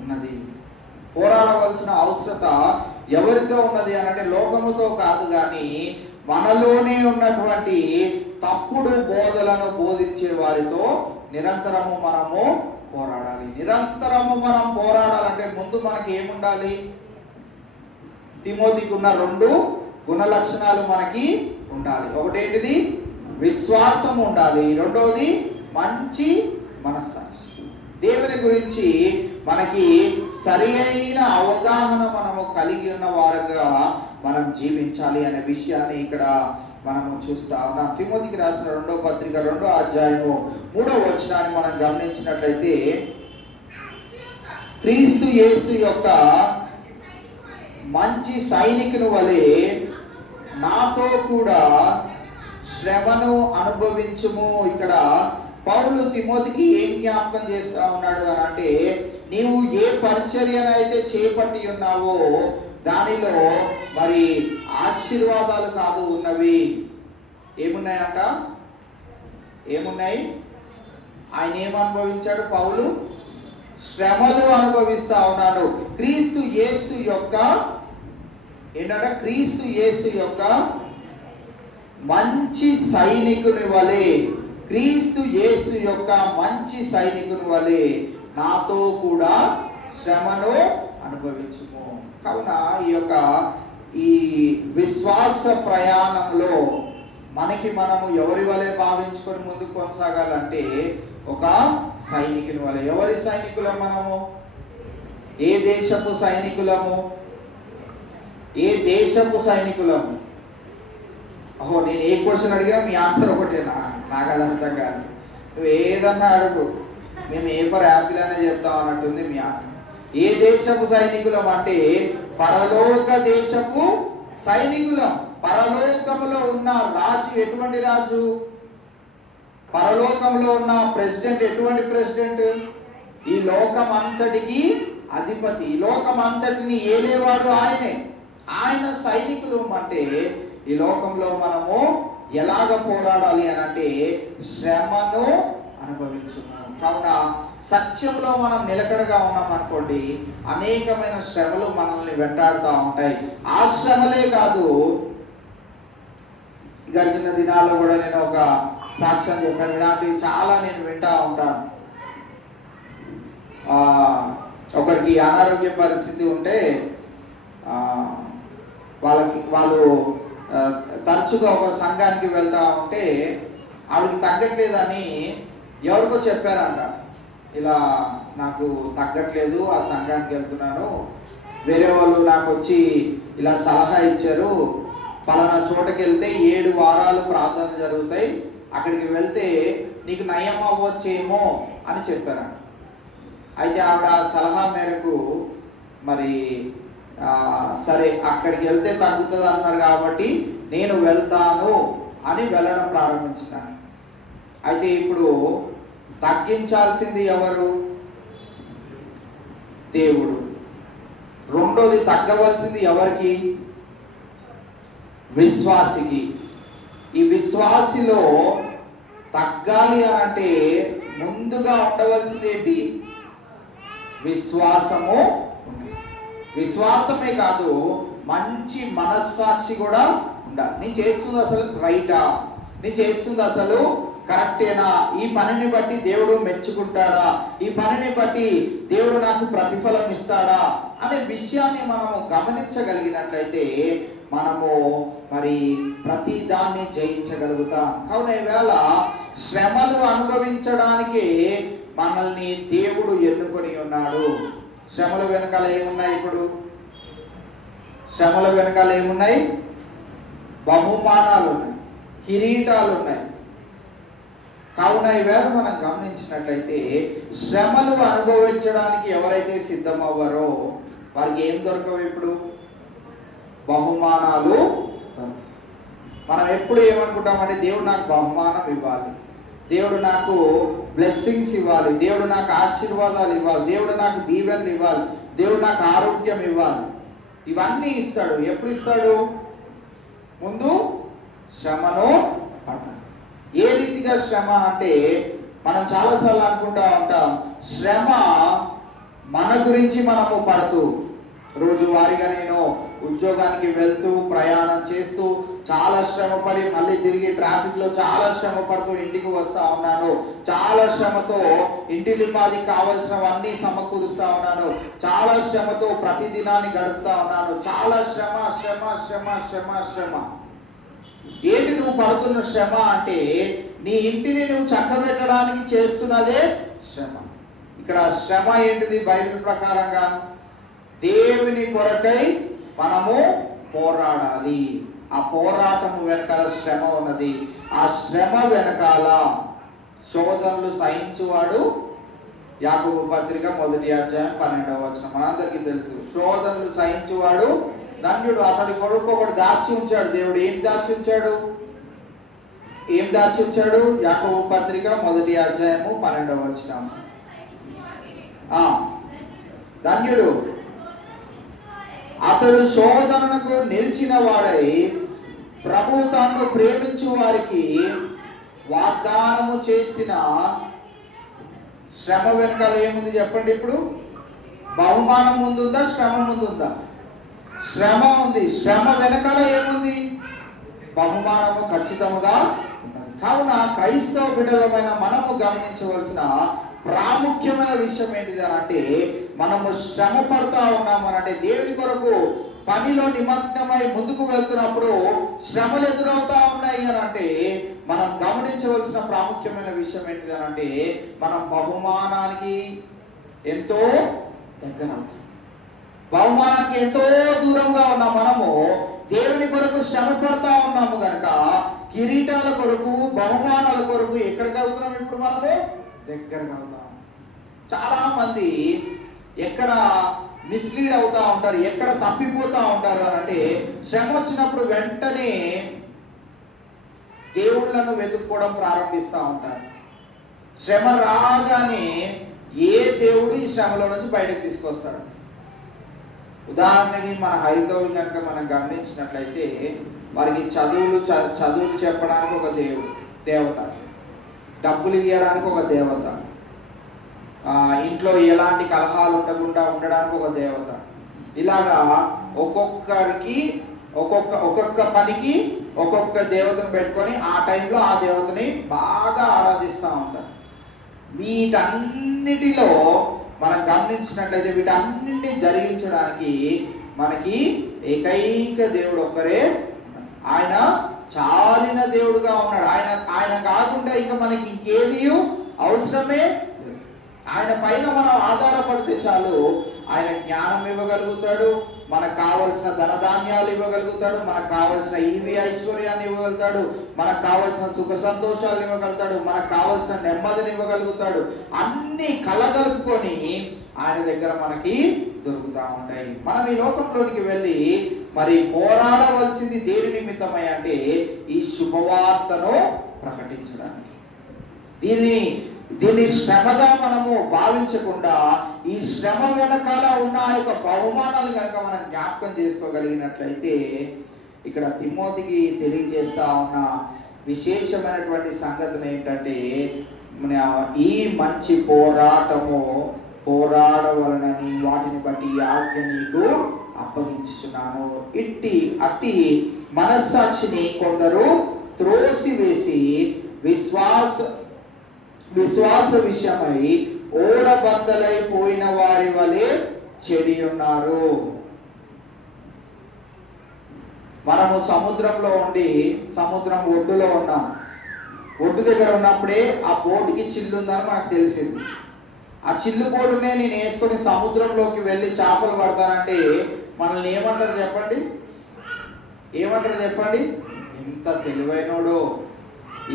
ఉన్నది. పోరాడవలసిన అవసరత ఎవరితో ఉన్నది అనంటే, లోకముతో కాదు, కానీ మనలోనే ఉన్నటువంటి తప్పుడు బోధలను బోధించే వారితో నిరంతరము మనము పోరాడాలి. నిరంతరము మనం పోరాడాలంటే ముందు మనకి ఏముండాలి? తిమోతికి ఉన్న 2 గుణ లక్షణాలు మనకి ఉండాలి. ఒకటేంటిది? విశ్వాసం ఉండాలి. రెండవది మంచి మనస్సాక్షి. దేవుని గురించి మనకి సరి అయిన అవగాహన మనము కలిగి ఉన్న వారుగా మనం జీవించాలి అనే విషయాన్ని ఇక్కడ మనము చూస్తా ఉన్నాం. తిమోతికి రాసిన 2వ పత్రిక 2వ అధ్యాయము 3వ వచనాన్ని మనం గమనించినట్లయితే, క్రీస్తు యేసు యొక్క మంచి సైనికుని వలె నాతో కూడా శ్రమను అనుభవించుము. ఇక్కడ పౌలు తిమోతికి ఏం జ్ఞాపకం చేస్తా ఉన్నాడు అని అంటే, నీవు ఏ పరిచర్యనైతే చేపట్టి ఉన్నావో దానిలో మరి ఆశీర్వాదాలు కాదు ఉన్నవి. ఏమున్నాయంట? ఏమున్నాయి? ఆయన ఏం అనుభవించాడు? పౌలు శ్రమలు అనుభవిస్తా ఉన్నాడు. క్రీస్తు యేసు యొక్క ఏంటంటే, క్రీస్తు యేసు యొక్క మంచి సైనికుని వలె, క్రీస్తు యేసు యొక్క మంచి సైనికుని వలె నాతో కూడా శ్రమను అనుభవించుము. కావున ఈ విశ్వాస ప్రయాణంలో మనము ఎవరి వలె భావించుకొని ముందుకు కొనసాగాలంటే, ఒక సైనికుని వలె. ఎవరి సైనికులం మనము? ఏ దేశపు సైనికులము? ఏ దేశపు సైనికులము? నేను ఏ క్వశ్చన్ అడిగినా మీ ఆన్సర్ ఒకటేనా? నాకు అది అర్థం కాదు. నువ్వు ఏదన్నా అడుగు, మేము ఏ ఫర్ యాపిల్ అనే చెప్తాం అన్నట్టుంది మీ ఆన్సర్. ఏ దేశపు సైనికులం అంటే, పరలోక దేశపు సైనికులం. పరలోకములో ఉన్న రాజు ఎటువంటి రాజు? పరలోకంలో ఉన్న ప్రెసిడెంట్ ఎటువంటి ప్రెసిడెంట్? ఈ లోకం అంతటికి అధిపతి. ఈ లోకం అంతటిని ఏలేవాడు ఆయనే. ఆయన సైనికులు అంటే, ఈ లోకంలో మనము ఎలాగ పోరాడాలి అని అంటే, శ్రమను అనుభవించుము. కావున సత్యంలో మనం నిలకడగా ఉన్నాం అనుకోండి, అనేకమైన శ్రమలు మనల్ని వెంటాడుతూ ఉంటాయి. ఆ శ్రమలే కాదు, గడిచిన దినాల్లో కూడా నేను ఒక సాక్ష్యం చెప్పాను. ఇలాంటివి చాలా నేను వింటా ఉంటాను. ఒకరికి అనారోగ్య పరిస్థితి ఉంటే వాళ్ళు తరచుగా ఒక సంఘానికి వెళ్తా ఉంటే, ఆవిడకి తగ్గట్లేదని ఎవరికో చెప్పారంట. ఇలా నాకు తగ్గట్లేదు, ఆ సంఘానికి వెళ్తున్నాను, వేరే వాళ్ళు నాకు వచ్చి ఇలా సలహా ఇచ్చారు, పలానా చోటకి వెళ్తే 7 వారాలు ప్రార్థన జరుగుతాయి, అక్కడికి వెళ్తే నీకు నయం అవ్వచ్చేమో అని చెప్పారంట. అయితే ఆవిడ సలహా మేరకు మరి సరే అక్కడికి వెళ్తే తగ్గుతుంది అన్నారు కాబట్టి నేను వెళ్తాను అని వెళ్ళడం ప్రారంభించినాను. అయితే ఇప్పుడు తగ్గించాల్సింది ఎవరు? దేవుడు. రెండోది తగ్గవలసింది ఎవరికి? విశ్వాసికి. ఈ విశ్వాసిలో తగ్గాలి అనంటే ముందుగా ఉండవలసింది ఏంటి? విశ్వాసము. విశ్వాసమే కాదు, మంచి మనస్సాక్షి కూడా ఉండాలి. నేను చేస్తుంది అసలు రైటా? నేను చేస్తుంది అసలు కరెక్టేనా? ఈ పనిని బట్టి దేవుడు మెచ్చుకుంటాడా? ఈ పనిని బట్టి దేవుడు నాకు ప్రతిఫలం ఇస్తాడా అనే విషయాన్ని మనము గమనించగలిగినట్లయితే మనము మరి ప్రతి దాన్ని జయించగలుగుతాం. కావున ఈవేళ శ్రమలు అనుభవించడానికి మనల్ని దేవుడు ఎన్నుకొని ఉన్నాడు. శ్రమల వెనకాల ఏమున్నాయి? ఇప్పుడు శ్రమల వెనకాల ఏమున్నాయి? బహుమానాలు ఉన్నాయి, కిరీటాలు ఉన్నాయి. కావున ఈవేళ మనం గమనించినట్లయితే శ్రమలు అనుభవించడానికి ఎవరైతే సిద్ధమవ్వరో వారికి ఏం దొరకవు? ఇప్పుడు బహుమానాలు. మనం ఎప్పుడు ఏమనుకుంటామంటే దేవుడు నాకు బహుమానం ఇవ్వాలి, దేవుడు నాకు బ్లెస్సింగ్స్ ఇవ్వాలి, దేవుడు నాకు ఆశీర్వాదాలు ఇవ్వాలి, దేవుడు నాకు దీవెనలు ఇవ్వాలి, దేవుడు నాకు ఆరోగ్యం ఇవ్వాలి. ఇవన్నీ ఇస్తాడు. ఎప్పుడు ఇస్తాడు? ముందు శ్రమను పడతాడు. ఏ రీతిగా శ్రమ అంటే మనం చాలాసార్లు అనుకుంటా ఉంటాం, శ్రమ మన గురించి మనము పడుతూ, రోజువారీగా నేను ఉద్యోగానికి వెళ్తూ ప్రయాణం చేస్తూ చాలా శ్రమపడి మళ్ళీ తిరిగి ట్రాఫిక్లో చాలా శ్రమ పడుతూ ఇంటికి వస్తా ఉన్నాను, చాలా శ్రమతో ఇంటి లిపాదికి కావలసినవన్నీ సమకూరుస్తా ఉన్నాను, చాలా శ్రమతో ప్రతిదినాన్ని గడుపుతా ఉన్నాను, చాలా శ్రమ శ్రమ శ్రమ శ్రమ శ్రమ. ఏంటి నువ్వు పడుతున్న శ్రమ అంటే నీ ఇంటిని నువ్వు చక్కబెట్టడానికి చేస్తున్నదే శ్రమ. ఇక్కడ శ్రమ ఏంటిది? బైబిల్ ప్రకారంగా దేవుని కొరకై మనము పోరాడాలి. ఆ పోరాటము వెనకాల శ్రమ ఉన్నది. ఆ శ్రమ వెనకాల శోధనలు సహించువాడు. యాకోబు పత్రిక 1:12 మనందరికీ తెలుసు. శోధనలు సహించువాడు ధన్యుడు. అతడి కొరకు ఒకటి దాచి ఉంచాడు దేవుడు. ఏం దాచి ఉంచాడు? ఏం దాచి ఉంచాడు? యాకోబు పత్రిక 1:12 ధన్యుడు అతడు శోధనకు నిలిచిన వాడై ప్రభు తాను ప్రేమించు వారికి వాగ్దానము చేసిన శ్రమ వెనకాల ఏముంది చెప్పండి? ఇప్పుడు బహుమానం ముందుందా? శ్రమ ముందుందా? శ్రమ ఉంది. శ్రమ వెనకాల ఏముంది? బహుమానము ఖచ్చితముగా ఉన్నది. కావున క్రైస్తవ బిడ్డలమైన మనము గమనించవలసిన ప్రాముఖ్యమైన విషయం ఏంటిది అని అంటే, మనము శ్రమ పడుతూ ఉన్నాము అని అంటే దేవుని కొరకు పనిలో నిమగ్నమై ముందుకు వెళ్తున్నప్పుడు శ్రమలు ఎదురవుతా ఉన్నాయి అని అంటే మనం గమనించవలసిన ప్రాముఖ్యమైన విషయం ఏంటిది అని అంటే, మనం బహుమానానికి ఎంతో దగ్గర అవుతాం. బహుమానానికి ఎంతో దూరంగా ఉన్న మనము దేవుని కొరకు శ్రమ పడతా ఉన్నాము కనుక కిరీటాల కొరకు బహుమానాల కొరకు ఎక్కడికి అవుతున్నాం? ఇప్పుడు మనము దగ్గరగా అవుతాం. చాలా మంది ఎక్కడ మిస్లీడ్ అవుతా ఉంటారు, ఎక్కడ తప్పిపోతా ఉంటారు అని అంటే, శ్రమ వచ్చినప్పుడు వెంటనే దేవుళ్ళను వెతుక్కోవడం ప్రారంభిస్తూ ఉంటారు. శ్రమ రాగానే ఏ దేవుడు ఈ శ్రమలో నుంచి బయటకు తీసుకొస్తాడు? ఉదాహరణకి మన హైందవులు కనుక మనం గమనించినట్లయితే వారికి చదువులు చెప్పడానికి ఒక దేవత, డబ్బులు ఇవ్వడానికి ఒక దేవత, ఇంట్లో ఎలాంటి కలహాలు ఉండకుండా ఉండడానికి ఒక దేవత. ఇలాగా ఒక్కొక్కరికి ఒక్కొక్క పనికి ఒక్కొక్క దేవతను పెట్టుకొని ఆ టైంలో ఆ దేవతని బాగా ఆరాధిస్తూ ఉంటారు. వీటన్నిటిలో మనం గమనించినట్లయితే వీటన్నిటిని జరిగించడానికి మనకి ఏకైక దేవుడు ఒక్కరే. ఆయన చాలిన దేవుడుగా ఉన్నాడు. ఆయన కాకుండా ఇంకా మనకి ఇంకేది అవసరమే లేదు. ఆయన పైన మనం ఆధారపడితే చాలు. ఆయన జ్ఞానం ఇవ్వగలుగుతాడు, మనకు కావలసిన ధనధాన్యాలు ఇవ్వగలుగుతాడు, మనకు కావలసిన ఈవి ఐశ్వర్యాన్ని ఇవ్వగలుగుతాడు, మనకు కావలసిన సుఖ సంతోషాలు ఇవ్వగలుగుతాడు, మనకు కావలసిన నెమ్మదిని ఇవ్వగలుగుతాడు. అన్ని కలగలుపుకొని ఆయన దగ్గర మనకి దొరుకుతూ ఉంటాయి. మనం ఈ లోకంలోనికి వెళ్ళి మరి పోరాడవలసింది దేని నిమిత్తమై అంటే ఈ శుభవార్తను ప్రకటించడానికి. దీన్ని శ్రమగా మనము భావించకుండా ఈ శ్రమ వెనకాల ఉన్న ఆ యొక్క బహుమానాలు కనుక మనం జ్ఞాపకం చేసుకోగలిగినట్లయితే ఇక్కడ తిమోతికి తెలియజేస్తా ఉన్న విశేషమైనటువంటి సంగతిని ఏంటంటే, ఈ మంచి పోరాడవలనని వాటిని బట్టి ఈ ఆజ్ఞ నీకు అప్పగించుచున్నాను. అట్టి మనస్సాక్షిని కొందరు త్రోసివేసి విశ్వాస విషయమై ఓడబద్దలైపోయిన వారి వలె చెడి ఉన్నారు. మనము సముద్రంలో ఉండి సముద్రం ఒడ్డులో ఉన్నాం. ఒడ్డు దగ్గర ఉన్నప్పుడే ఆ బోటుకి చిల్లుందని మనకు తెలిసింది. ఆ చిల్లుపోటునే నేను వేసుకొని సముద్రంలోకి వెళ్ళి చేపలు పడతానంటే మనల్ని ఏమంటారు చెప్పండి? ఏమంటారు చెప్పండి? ఇంత తెలివైనోడు,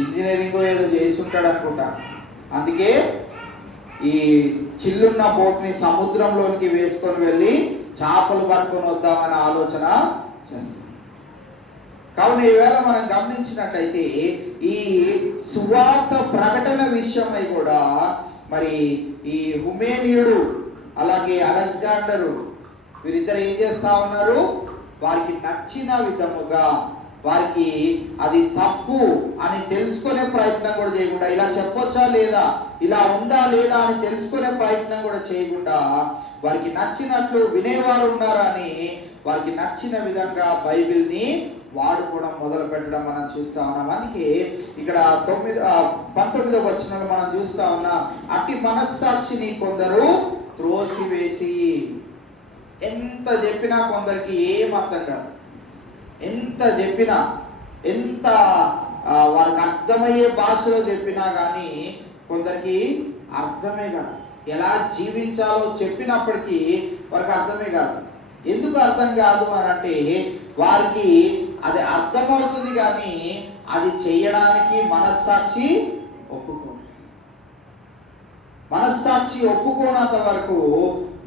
ఇంజనీరింగ్ ఏదో చేసి ఉంటాడు అనుకుంటా. అందుకే ఈ చిల్లున్న బోట్ని సముద్రంలోనికి వేసుకొని వెళ్ళి చేపలు పట్టుకొని వద్దామనే ఆలోచన చేస్తాం. కావున ఈవేళ మనం గమనించినట్లయితే ఈ సువార్త ప్రకటన విషయమై కూడా మరి ఈ హుమేనియుడు అలాగే అలెగ్జాండరు వీరిద్దరు ఏం చేస్తా ఉన్నారు? వారికి నచ్చిన విధముగా, వారికి అది తప్పు అని తెలుసుకునే ప్రయత్నం కూడా చేయకుండా, ఇలా చెప్పొచ్చా లేదా, ఇలా ఉందా లేదా అని తెలుసుకునే ప్రయత్నం కూడా చేయకుండా, వారికి నచ్చినట్లు వినేవారు ఉన్నారని వారికి నచ్చిన విధంగా బైబిల్ని వాడుకోవడం మొదలు పెట్టడం మనం చూస్తా ఉన్నాం. అందుకే ఇక్కడ 19వ వచనంలో మనం చూస్తా ఉన్నాం, అట్టి మనస్సాక్షిని కొందరు త్రోసివేసి. ఎంత చెప్పినా కొందరికి ఏం అర్థం కాదు. ఎంత చెప్పినా, ఎంత వారికి అర్థమయ్యే భాషలో చెప్పినా కానీ కొందరికి అర్థమే కాదు. ఎలా జీవించాలో చెప్పినప్పటికీ వారికి అర్థమే కాదు. ఎందుకు అర్థం కాదు అని అంటే వారికి అది అర్థమవుతుంది కానీ అది చేయడానికి మనస్సాక్షి ఒప్పుకోలేదు. మనస్సాక్షి ఒప్పుకోనంత వరకు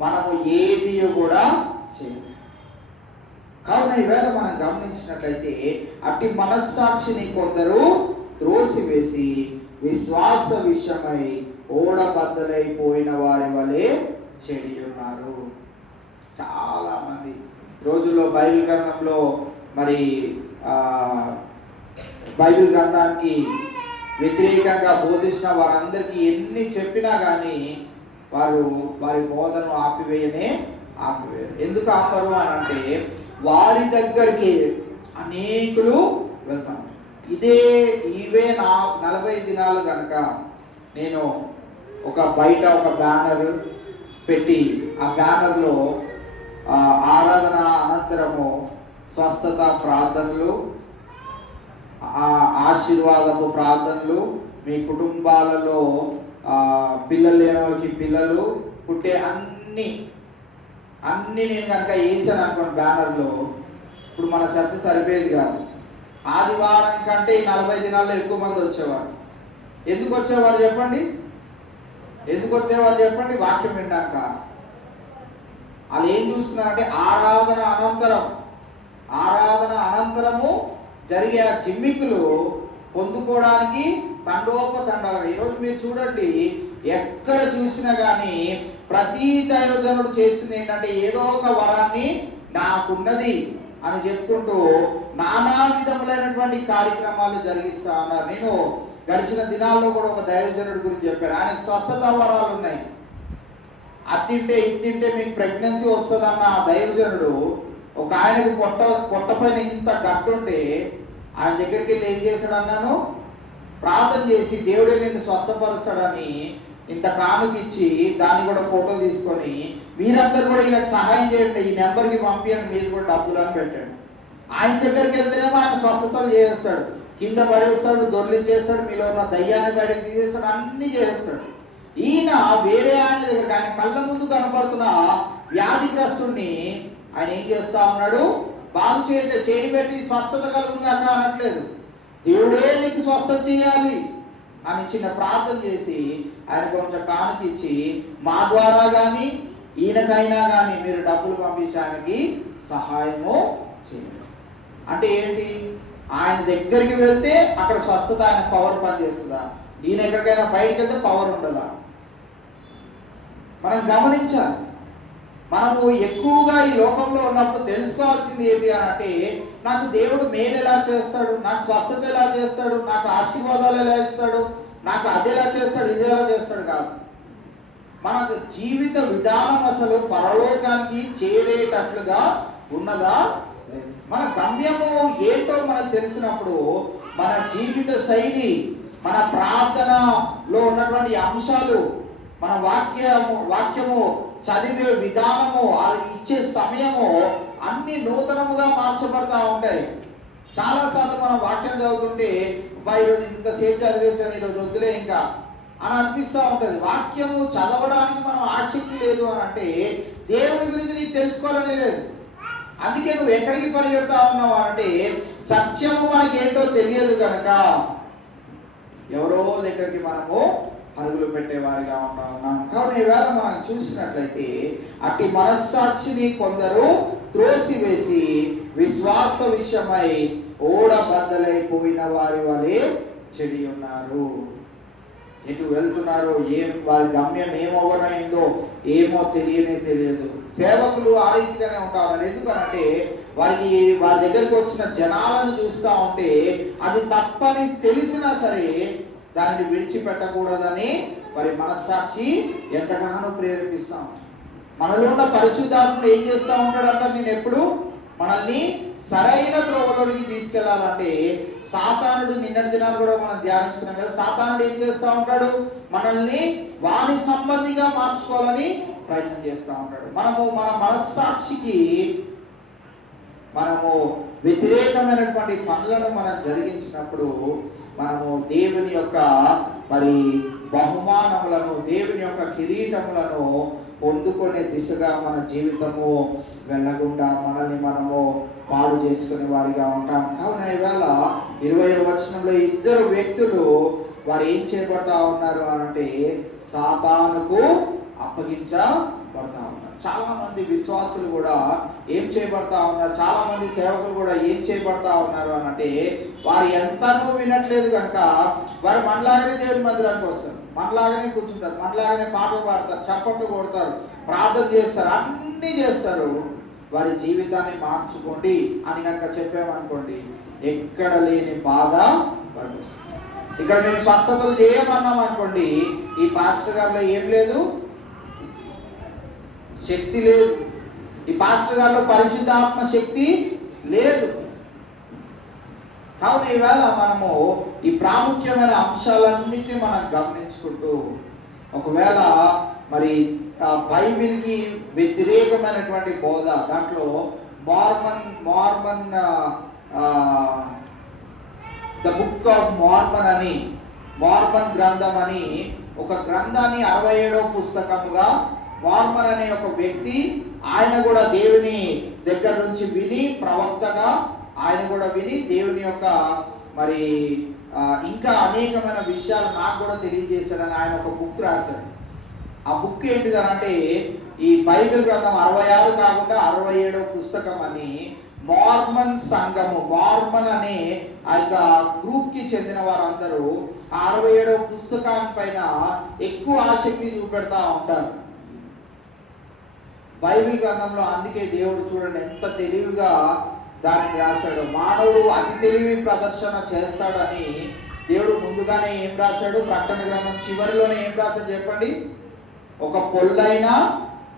మనము ఏది కూడా చేయలేము. కావున ఈవేళ మనం గమనించినట్లయితే అట్టి మనస్సాక్షిని కొందరు త్రోసివేసి విశ్వాస విషయమై ఓడబద్దలైపోయిన వారి వలె చెడి ఉన్నారు. చాలా మంది రోజుల్లో బైబిల్ గ్రంథంలో మరి బైబిల్ గ్రంథానికి వ్యతిరేకంగా బోధించిన వారందరికీ ఎన్ని చెప్పినా కానీ వారి బోధను ఆపివేయరు. ఎందుకు ఆపరు అని అంటే వారి దగ్గరికి అనేకులు వెళ్తాం. ఇవే 40 దినాలు కనుక నేను బయట ఒక బ్యానర్ పెట్టి ఆ బ్యానర్లో ఆరాధన అనంతరము స్వస్థత ప్రార్థనలు, ఆశీర్వాదపు ప్రార్థనలు, మీ కుటుంబాలలో పిల్లలు లేని వాళ్ళకి పిల్లలు పుట్టే అన్ని నేను కనుక వేసాను అనుకోండి బ్యానర్లో, ఇప్పుడు మన చర్చ సరిపోయేది కాదు. ఆదివారం కంటే ఈ 40 దినాల్లో ఎక్కువ మంది వచ్చేవారు. ఎందుకు వచ్చేవారు చెప్పండి? వాక్యం విన్నాక వాళ్ళు ఏం చూసుకున్నారంటే ఆరాధన అనంతరము జరిగే ఆ జిమ్మికులు పొందుకోవడానికి తండోపతండాలుగా. ఈరోజు మీరు చూడండి, ఎక్కడ చూసినా కానీ ప్రతి దైవజనుడు చేసింది ఏంటంటే ఏదో ఒక వరాన్ని నాకున్నది అని చెప్పుకుంటూ నానా విధములైనటువంటి కార్యక్రమాలు జరిగిస్తా ఉన్నారు. నేను గడిచిన దినాల్లో కూడా ఒక దైవజనుడి గురించి చెప్పాను. ఆయనకు స్వస్థత వరాలు ఉన్నాయి. అది తింటే మీకు ప్రెగ్నెన్సీ వస్తుందన్న ఆ దైవజనుడు ఒక ఆయనకు పొట్టపైన ఇంత గట్టుంటే ఆయన దగ్గరికి వెళ్ళి ఏం చేశాడు అన్నాను, ప్రార్థన చేసి దేవుడే నిన్ను స్వస్థపరుస్తాడని ఇంత కానుకిచ్చి దాన్ని కూడా ఫోటో తీసుకొని మీరందరూ కూడా ఈయనకు సహాయం చేయండి, ఈ నెంబర్కి పంపించండి, మీరు కూడా డబ్బులు అని పెట్టాడు. ఆయన దగ్గరికి వెళ్తేనేమో ఆయన స్వస్థతలు చేస్తాడు, కింద పడేస్తాడు, దొర్లించేస్తాడు, మీలో ఉన్న దయ్యాన్ని బయటకు తీసేస్తాడు, అన్ని చేస్తాడు. ఈయన వేరే ఆయన దగ్గర ఆయన కళ్ళ ముందు కనపడుతున్న వ్యాధిగ్రస్తుడిని ఆయన ఏం చేస్తా ఉన్నాడు, బాగు చేయబెట్టి స్వస్థత కలుగుగా అనట్లేదు, దేవుడే నీకు స్వస్థత చేయాలి అని చిన్న ప్రార్థన చేసి ఆయన కొంచెం కానుకిచ్చి మా ద్వారా కానీ ఈయనకైనా కానీ మీరు డబ్బులు పంపించడానికి సహాయము చేయండి. అంటే ఏంటి? ఆయన దగ్గరికి వెళ్తే అక్కడ స్వస్థత, ఆయన పవర్ పనిచేస్తుందా? ఈయన ఎక్కడికైనా బయటికి వెళ్తే పవర్ ఉండదా? మనం గమనించాలి. మనము ఎక్కువగా ఈ లోకంలో ఉన్నప్పుడు తెలుసుకోవాల్సింది ఏంటి అని అంటే, నాకు దేవుడు మేలు ఎలా చేస్తాడు, నాకు స్వస్థత ఎలా చేస్తాడు, నాకు ఆశీర్వాదాలు ఎలా ఇస్తాడు, నాకు అది ఎలా చేస్తాడు, ఇది ఎలా చేస్తాడు కాదు. మన జీవిత విధానం అసలు పరలోకానికి చేరేటట్లుగా ఉన్నదా? మన గమ్యము ఏంటో మనకు తెలిసినప్పుడు మన జీవిత శైలి, మన ప్రార్థనలో ఉన్నటువంటి అంశాలు, మన వాక్యము చదివే విధానము, అది ఇచ్చే సమయము అన్ని నూతనముగా మార్చబడతా ఉంటాయి. చాలాసార్లు మనం వాక్యం చదువుతుంటే ఈరోజు ఇంతసేపు చదివేశాను, ఈరోజు వద్దులే ఇంకా అని అనిపిస్తూ ఉంటుంది. వాక్యము చదవడానికి మనం ఆసక్తి లేదు అని అంటే దేవుని గురించి నీకు తెలుసుకోవాలని లేదు. అందుకే నువ్వు ఎక్కడికి పరిగెడతా ఉన్నావు అంటే సత్యము మనకి ఏంటో తెలియదు కనుక ఎవరో దగ్గరికి మనము పరుగులు పెట్టేవారిగా ఉన్నాం. కాబట్టి ఈవేళ మనం చూసినట్లయితే అట్టి మనస్సాక్షిని కొందరు త్రోసివేసి విశ్వాస విషయమై ఓడబద్దలైపోయిన వారి వలె చెడి ఉన్నారు. ఎటు వెళ్తున్నారో వారి గమ్యం ఏమవ్వనైందో ఏమో తెలియదు. సేవకులు ఆ రీతిగానే ఉంటారు. ఎందుకనంటే వారి దగ్గరికి వచ్చిన జనాలను చూస్తూ ఉంటే అది తప్పని తెలిసినా సరే దానిని విడిచిపెట్టకూడదని వారి మనస్సాక్షి ఎంతగానో ప్రేరేపిస్తా ఉంటాడు. మనలో ఉన్న పరిశుద్ధాత్ముడు ఏం చేస్తూ ఉంటాడంట, నేను ఎప్పుడు మనల్ని సరైన త్రోవలోనికి తీసుకెళ్లాలంటే సాతానుడు నిన్నటి దినాలు కూడా మనం ధ్యానించుకున్నాం కదా, సాతానుడు ఏం చేస్తూ ఉంటాడు, మనల్ని వాని సంబంధిగా మార్చుకోవాలని ప్రయత్నం చేస్తూ ఉంటాడు. మనము మన మనస్సాక్షికి మనము వ్యతిరేకమైనటువంటి పనులను మనం జరిగించినప్పుడు మనము దేవుని యొక్క మరి బహుమానములను, దేవుని యొక్క కిరీటములను పొందుకునే దిశగా మన జీవితము వెళ్ళకుండా మనల్ని మనము పాడు చేసుకునే వారిగా ఉంటాం. కావున ఈవేళ 20వ వచనంలో ఇద్దరు వ్యక్తులు వారు ఏం చేయబడతా ఉన్నారు అంటే సాతానుకు అప్పగించబడతా ఉన్నారు. చాలా మంది విశ్వాసులు కూడా ఏం చేయబడతా ఉన్నారు, చాలా మంది సేవకులు కూడా ఏం చేయబడతా ఉన్నారు అని అంటే వారు ఎంతనో వినట్లేదు కనుక వారు మనలాగానే దేవుని మందిరానికి వస్తారు, మనలాగానే కూర్చుంటారు, మనలాగానే పాటలు పాడతారు, చప్పట్లు కొడతారు, ప్రార్థన చేస్తారు, అన్నీ చేస్తారు. వారి జీవితాన్ని మార్చుకోండి అని కనుక చెప్పామనుకోండి ఎక్కడ లేని బాధ వారికి వస్తుంది. ఇక్కడ మేము స్వస్థతలు చేయమన్నాం అనుకోండి, ఈ పాస్టర్ గారిలో ఏం లేదు, శక్తి లేదు, ఈ పాస్టర్ గారిలో పరిశుద్ధాత్మ శక్తి లేదు. కావున ఈవేళ మనము ఈ ప్రాముఖ్యమైన అంశాలన్నిటినీ మనం గమనించుకుంటూ ఒకవేళ మరి బైబిల్కి వ్యతిరేకమైనటువంటి బోధ, దాంట్లో Mormon the book of Mormon అని, మార్మన్ గ్రంథం అని ఒక గ్రంథాన్ని 67వ పుస్తకముగా మార్మన్ అనే ఒక వ్యక్తి, ఆయన కూడా దేవుని దగ్గర నుంచి విని, ప్రవక్తగా ఆయన కూడా విని దేవుని యొక్క మరి ఇంకా అనేకమైన విషయాలు నాకు కూడా తెలియజేశాడని ఆయన ఒక బుక్ రాశాడు. ఆ బుక్ ఏంటిదనంటే ఈ బైబిల్ గ్రంథం 66 కాకుండా 67వ పుస్తకం అని మార్మన్ సంఘము, మార్మన్ అనే ఆ యొక్క గ్రూప్ కి చెందిన వారందరూ ఆ 67వ పుస్తకాన్ని పైన ఎక్కువ ఆసక్తి చూపెడతా ఉంటారు బైబిల్ గ్రంథంలో. అందుకే దేవుడు చూడండి ఎంత తెలివిగా దానిని రాశాడు. మానవుడు అతి తెలివి ప్రదర్శన చేస్తాడని దేవుడు ముందుగానే ఏం రాశాడు, ప్రకటన గ్రంథం చివరిలోనే ఏం రాశాడు చెప్పండి, ఒక పొల్లైనా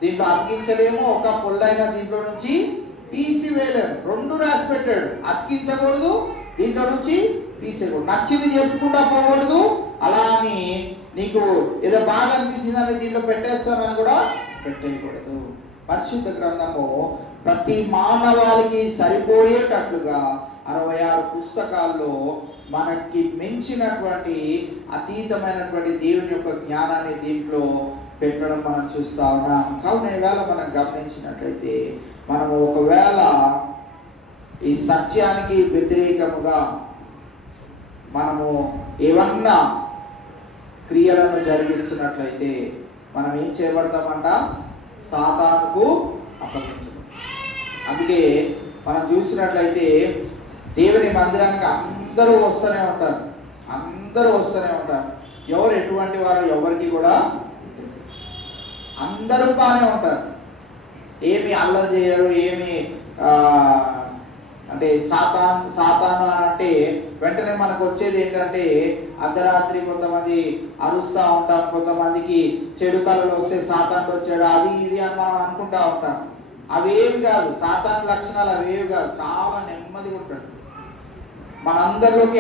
దీంట్లో అతికించలేము, ఒక పొల్లైనా దీంట్లో నుంచి తీసివేయలేము. 2 రాసి పెట్టాడు, అతికించకూడదు, దీంట్లో నుంచి తీసేయకూడదు, నచ్చింది చెప్పుకుంటా పోకూడదు, అలా అని నీకు ఏదో బాగా అనిపించిందని దీంట్లో పెట్టేస్తానని కూడా పెట్టేయకూడదు. పరిశుద్ధ గ్రంథము ప్రతి మానవాళికి సరిపోయేటట్లుగా 66 పుస్తకాల్లో మనకి మించినటువంటి అతీతమైనటువంటి దేవుని యొక్క జ్ఞానాన్ని దీంట్లో పెట్టడం మనం చూస్తా ఉన్నాం. కావున ఈవేళ మనం గమనించినట్లయితే మనము ఒకవేళ ఈ సత్యానికి వ్యతిరేకముగా మనము ఏమన్నా క్రియలను జరిగిస్తున్నట్లయితే మనం ఏం చేయబడతామంట, సాతానుకు అప్పగించడం. అందుకే మనం చూసినట్లయితే దేవుని మందిరానికి అందరూ వస్తూనే ఉంటారు, ఎవరు ఎటువంటి వారు ఎవరికి కూడా అందరూ బాగానే ఉంటారు, ఏమి అల్లరి చేయరు, ఏమి అంటే సాతాను అంటే వెంటనే మనకు వచ్చేది ఏంటంటే అర్ధరాత్రి కొంతమంది అరుస్తూ ఉంటాం, కొంతమందికి చెడు కళలు వస్తే సాతాను వచ్చాడు అది ఇది అని మనం అనుకుంటా ఉంటాం. అవేవి కాదు, సాతాను లక్షణాలు అవేవి కాదు, చాలా నెమ్మదిగా ఉంటాడు, మనందరిలోకి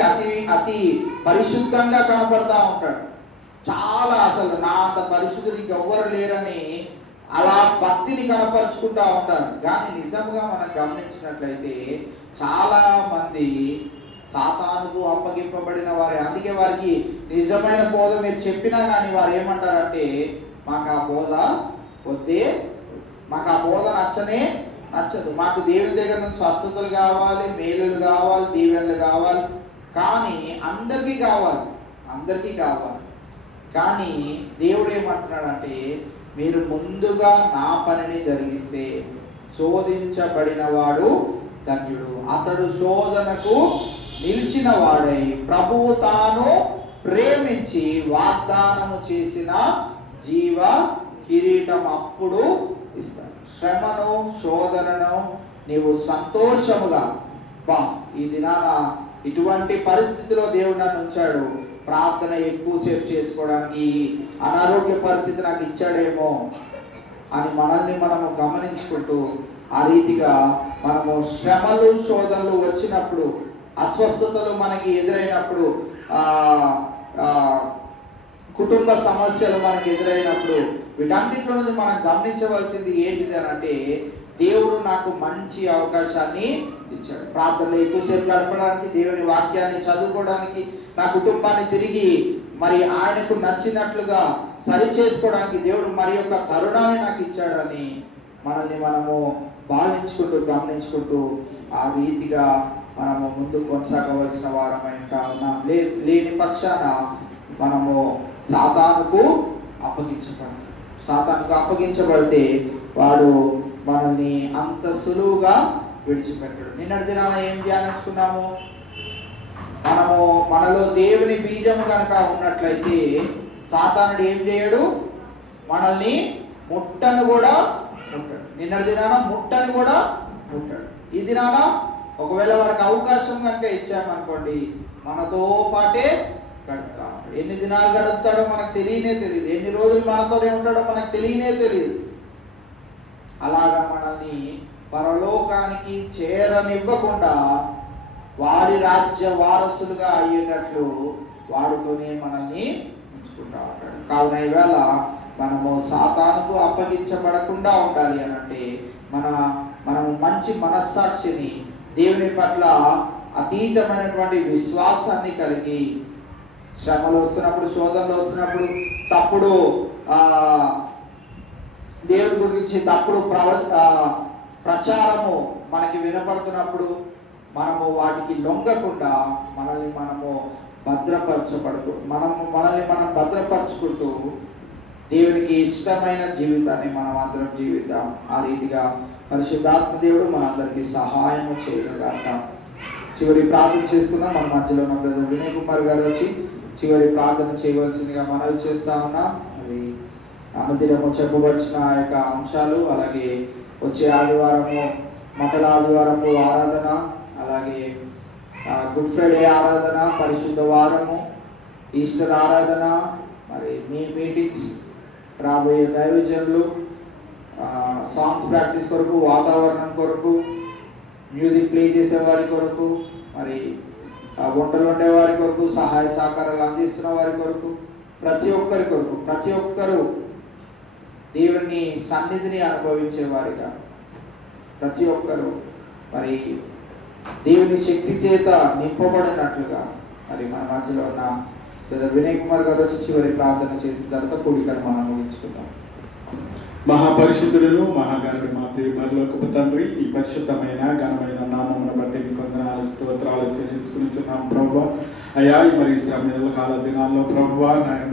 అతి పరిశుద్ధంగా కనపడతా ఉంటాడు. చాలా అసలు నా అంత పరిశుద్ధులు ఇంకెవ్వరు లేరని అలా భక్తిని కనపరుచుకుంటా ఉంటారు. కానీ నిజంగా మనం గమనించినట్లయితే చాలా మంది సాతానుకు అప్పగింపబడిన వారే. అందుకే వారికి నిజమైన బోధ మీరు చెప్పినా కానీ వారు ఏమంటారంటే, మాకు ఆ బోధ వద్దే, మాకు ఆ బోధ నచ్చదు, మాకు దేవుని దగ్గర నుంచి స్వస్థతలు కావాలి, మేలులు కావాలి, దీవెనలు కావాలి, కానీ అందరికీ కావాలి. కానీ దేవుడు ఏమంటున్నాడంటే, మీరు ముందుగా నా పనిని జరిగిస్తే శోధించబడిన వాడు ధన్యుడు, అతడు శోధనకు నిలిచిన వాడై ప్రభువు తాను ప్రేమించి వాగ్దానము చేసిన జీవ కిరీటం అప్పుడు ఇస్తాడు. శ్రమను శోధనను నీవు సంతోషముగా, ఈ దినాన ఇటువంటి పరిస్థితిలో దేవుడు నన్ను ఉంచాడు, ప్రార్థన ఎక్కువసేపు చేసుకోవడానికి, అనారోగ్య పరిస్థితి నాకు ఇచ్చాడేమో అని మనల్ని మనము గమనించుకుంటూ, ఆ రీతిగా మనము శ్రమలు శోధనలు వచ్చినప్పుడు, అస్వస్థతలు మనకి ఎదురైనప్పుడు, కుటుంబ సమస్యలు మనకి ఎదురైనప్పుడు, వీటన్నిటిలో నుంచి మనం గమనించవలసింది ఏంటిది అని అంటే, దేవుడు నాకు మంచి అవకాశాన్ని ఇచ్చాడు. ప్రార్థనలో ఎక్కువసేపు గడపడానికి, దేవుని వాక్యాన్ని చదువుకోవడానికి, నా కుటుంబాన్ని తిరిగి మరి ఆయనకు నచ్చినట్లుగా సరి చేసుకోవడానికి దేవుడు మరి యొక్క తరుణాన్ని నాకు ఇచ్చాడని మనల్ని మనము భావించుకుంటూ గమనించుకుంటూ ఆ రీతిగా మనము ముందు కొనసాగవలసిన వారమై కావున, లేని పక్షాన మనము సాతానుకు అప్పగించబడితే వాడు మనల్ని అంత సులువుగా విడిచిపెట్టడు. నిన్నటి దినాన ఏం ధ్యానించుకున్నాము? మనలో దేవుని బీజము కనుక ఉన్నట్లయితే సాతానుడు ఏం చేయడు, మనల్ని ముట్టను కూడా ముట్టాడు. నిన్నటి దినాన ముట్టను కూడా ముట్టాడు. ఈ దినాన ఒకవేళ వాడికి అవకాశం కనుక ఇచ్చామనుకోండి, మనతో పాటే గడుపుతాడు. ఎన్ని దినాలు గడుపుతాడో మనకు తెలియదు, ఎన్ని రోజులు మనతోనే ఉంటాడో మనకు తెలియదు. అలాగా మనల్ని పరలోకానికి చేరనివ్వకుండా వాడి రాజ్య వారసులుగా అయ్యేటట్లు వాడితోనే మనల్ని ఉంచుకుంటా ఉంటాడు. కావున ఈవేళ మనము సాతానుకు అప్పగించబడకుండా ఉండాలి అని అంటే, మనము మంచి మనస్సాక్షిని, దేవుని పట్ల అతీతమైనటువంటి విశ్వాసాన్ని కలిగి, శ్రమలు వస్తున్నప్పుడు, శోధనలు వస్తున్నప్పుడు, తప్పుడు దేవుడి గురించి తప్పుడు ప్రచారము మనకి వినపడుతున్నప్పుడు మనము వాటికి లొంగకుండా మనల్ని మనం భద్రపరచుకుంటూ దేవునికి ఇష్టమైన జీవితాన్ని మనం అందరం జీవిద్దాం. ఆ రీతిగా పరిశుద్ధాత్మ దేవుడు మనందరికీ సహాయం చేయగలగాక. చివరి ప్రార్థన చేసుకుందాం. మన మధ్యలో ఉన్న బ్రదర్ వినయ్ కుమార్ గారు వచ్చి చివరి ప్రార్థన చేయవలసిందిగా మనవి చేస్తా ఉన్నాం. అది అనుదినము చెప్పబడిన ఆ యొక్క అంశాలు, అలాగే వచ్చే ఆదివారము మకల ఆదివారము ఆరాధన, అలాగే గుడ్ ఫ్రైడే ఆరాధన, పరిశుద్ధ వారము, ఈస్టర్ ఆరాధన, మరి మీ మీటింగ్స్, రాబోయే దైవజనులు, సాంగ్స్ ప్రాక్టీస్ కొరకు, వాతావరణం కొరకు, మ్యూజిక్ ప్లే చేసే వారి కొరకు, మరి వంటలు వండే వారి కొరకు, సహాయ సహకారాలు అందిస్తున్న వారి కొరకు, ప్రతి ఒక్కరు దేవుని సన్నిధిని అనుభవించే వారిగా, ప్రతి ఒక్కరు మరి దేవుని శక్తి చేత నింపబడినట్లుగా మరి మన మధ్యలో ఉన్న బ్రదర్ వినయ్ కుమార్ గారు వచ్చి చివరి ప్రార్థన చేసిన తర్వాత కూడికను మనం ముగించుకుందాం. మహాపరిశుద్ధుడు, మహాగణుడు, మా ప్రియ పరలోకపు తండ్రి, ఈ పరిశుద్ధమైన ఘనమైన నామమును బట్టి మీకు వందనాలు, స్తోత్రాలు చెల్లించుకుంటున్నాం ప్రభువా. అయ్యా, మరి శ్రమ కాల దినాల్లో ప్రభువా, నాయన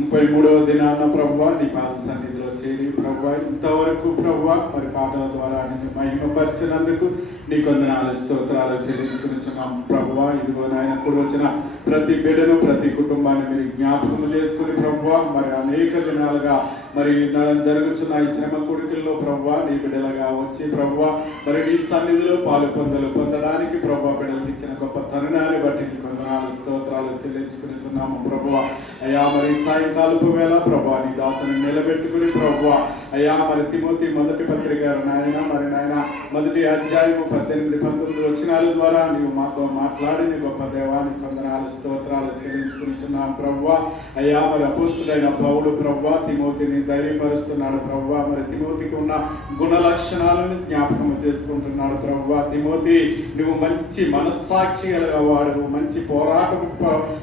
33వ దినాన ప్రభువా నీ పాద సన్నిధిలో చేరి ప్రభువా ఇంతవరకు ప్రభువా మరి పాటల ద్వారా నిన్ను మహిమపరిచినందుకు నీకు వందనాలు, స్తోత్రాలు చెల్లించుకుంటున్నాం ప్రభువా. ఇదిగో నాయన కూడా వచ్చిన ప్రతి బిడ్డను, ప్రతి కుటుంబాన్ని మీరు జ్ఞాపకం చేసుకుని ప్రభువా, మరి అనేక దినాలుగా మరి జరుగుతున్న ఈ శ్రమ కొడుకుల్లో ప్రభువా నీ బిడ్డలుగా వచ్చి ప్రభువా మరి నీ సన్నిధిలో పొందడానికి ప్రభువా బిడ్డలకు ఇచ్చిన గొప్ప తరుణాన్ని బట్టి నీకు వందనాలు, స్తోత్రాలు చెల్లించుకునిచున్నాము ప్రభువా. అయ్యా, మరి సాయంకాలపు వేళ ప్రభువా నీ దాసుని నిలబెట్టుకుని ప్రభువా. అయ్యా మరి తిమోతి మొదటి పత్రిక నాయన మరి నాయన మొదటి అధ్యాయము 18-19 వచనాల ద్వారా నీవు మాతో మాట్లాడిన గొప్ప దేవానికి వందనాలు స్తోత్రాలు చెల్లించుకుంటున్నాం ప్రభువా. అయ్యా మరి అపోస్తుడైన పౌలు ప్రభువా తిమోతిని ధైర్యపరుస్తున్నాడు ప్రభువా. మరి తిమోతికి ఉన్న గుణ లక్షణాలను జ్ఞాపకం చేసుకుంటున్నాడు ప్రభువా. తిమోతి నువ్వు మంచి మనస్సాక్షి కలిగేవాడు, మంచి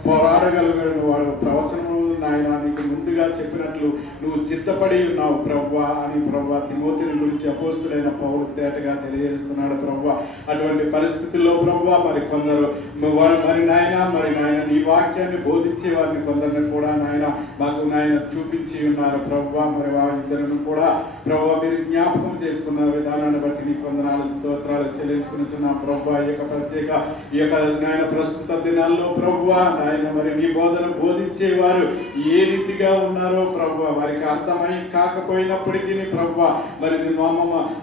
పోరాడగలిగిన వాడు, ప్రవచనము నాయన నీకు ముందుగా చెప్పినట్లు నువ్వు సిద్ధపడి ఉన్నావు ప్రభువా అని ప్రభువా తిమోతిని గురించి అపోస్తుడైన పౌలు తేటగా తెలియజేస్తున్నాడు ప్రభువా. అటువంటి పరిస్థితుల్లో ప్రభువా మరి కొందరు మరి నాయన నీ వాక్యాన్ని బోధించే వారిని కొందరిని కూడా నాయన మాకు నాయన చూపించి ఉన్నారు ప్రభువా. మరి వారిద్దరిని కూడా ప్రభువా మీరు జ్ఞాపకం చేసుకున్న విధానాన్ని బట్టి నీ కొందనాలు స్తోత్రాలు చెల్లించుకుని ప్రభువా. ఈ యొక్క నాయన ప్రస్తుత దినాల్లో ప్రభువా నాయన మరి నీ బోధన బోధించేవారు ఏ రీతిగా ఉన్నారో ప్రభువా వారికి అర్థమై కాకపోయినప్పటికీ ప్రభువా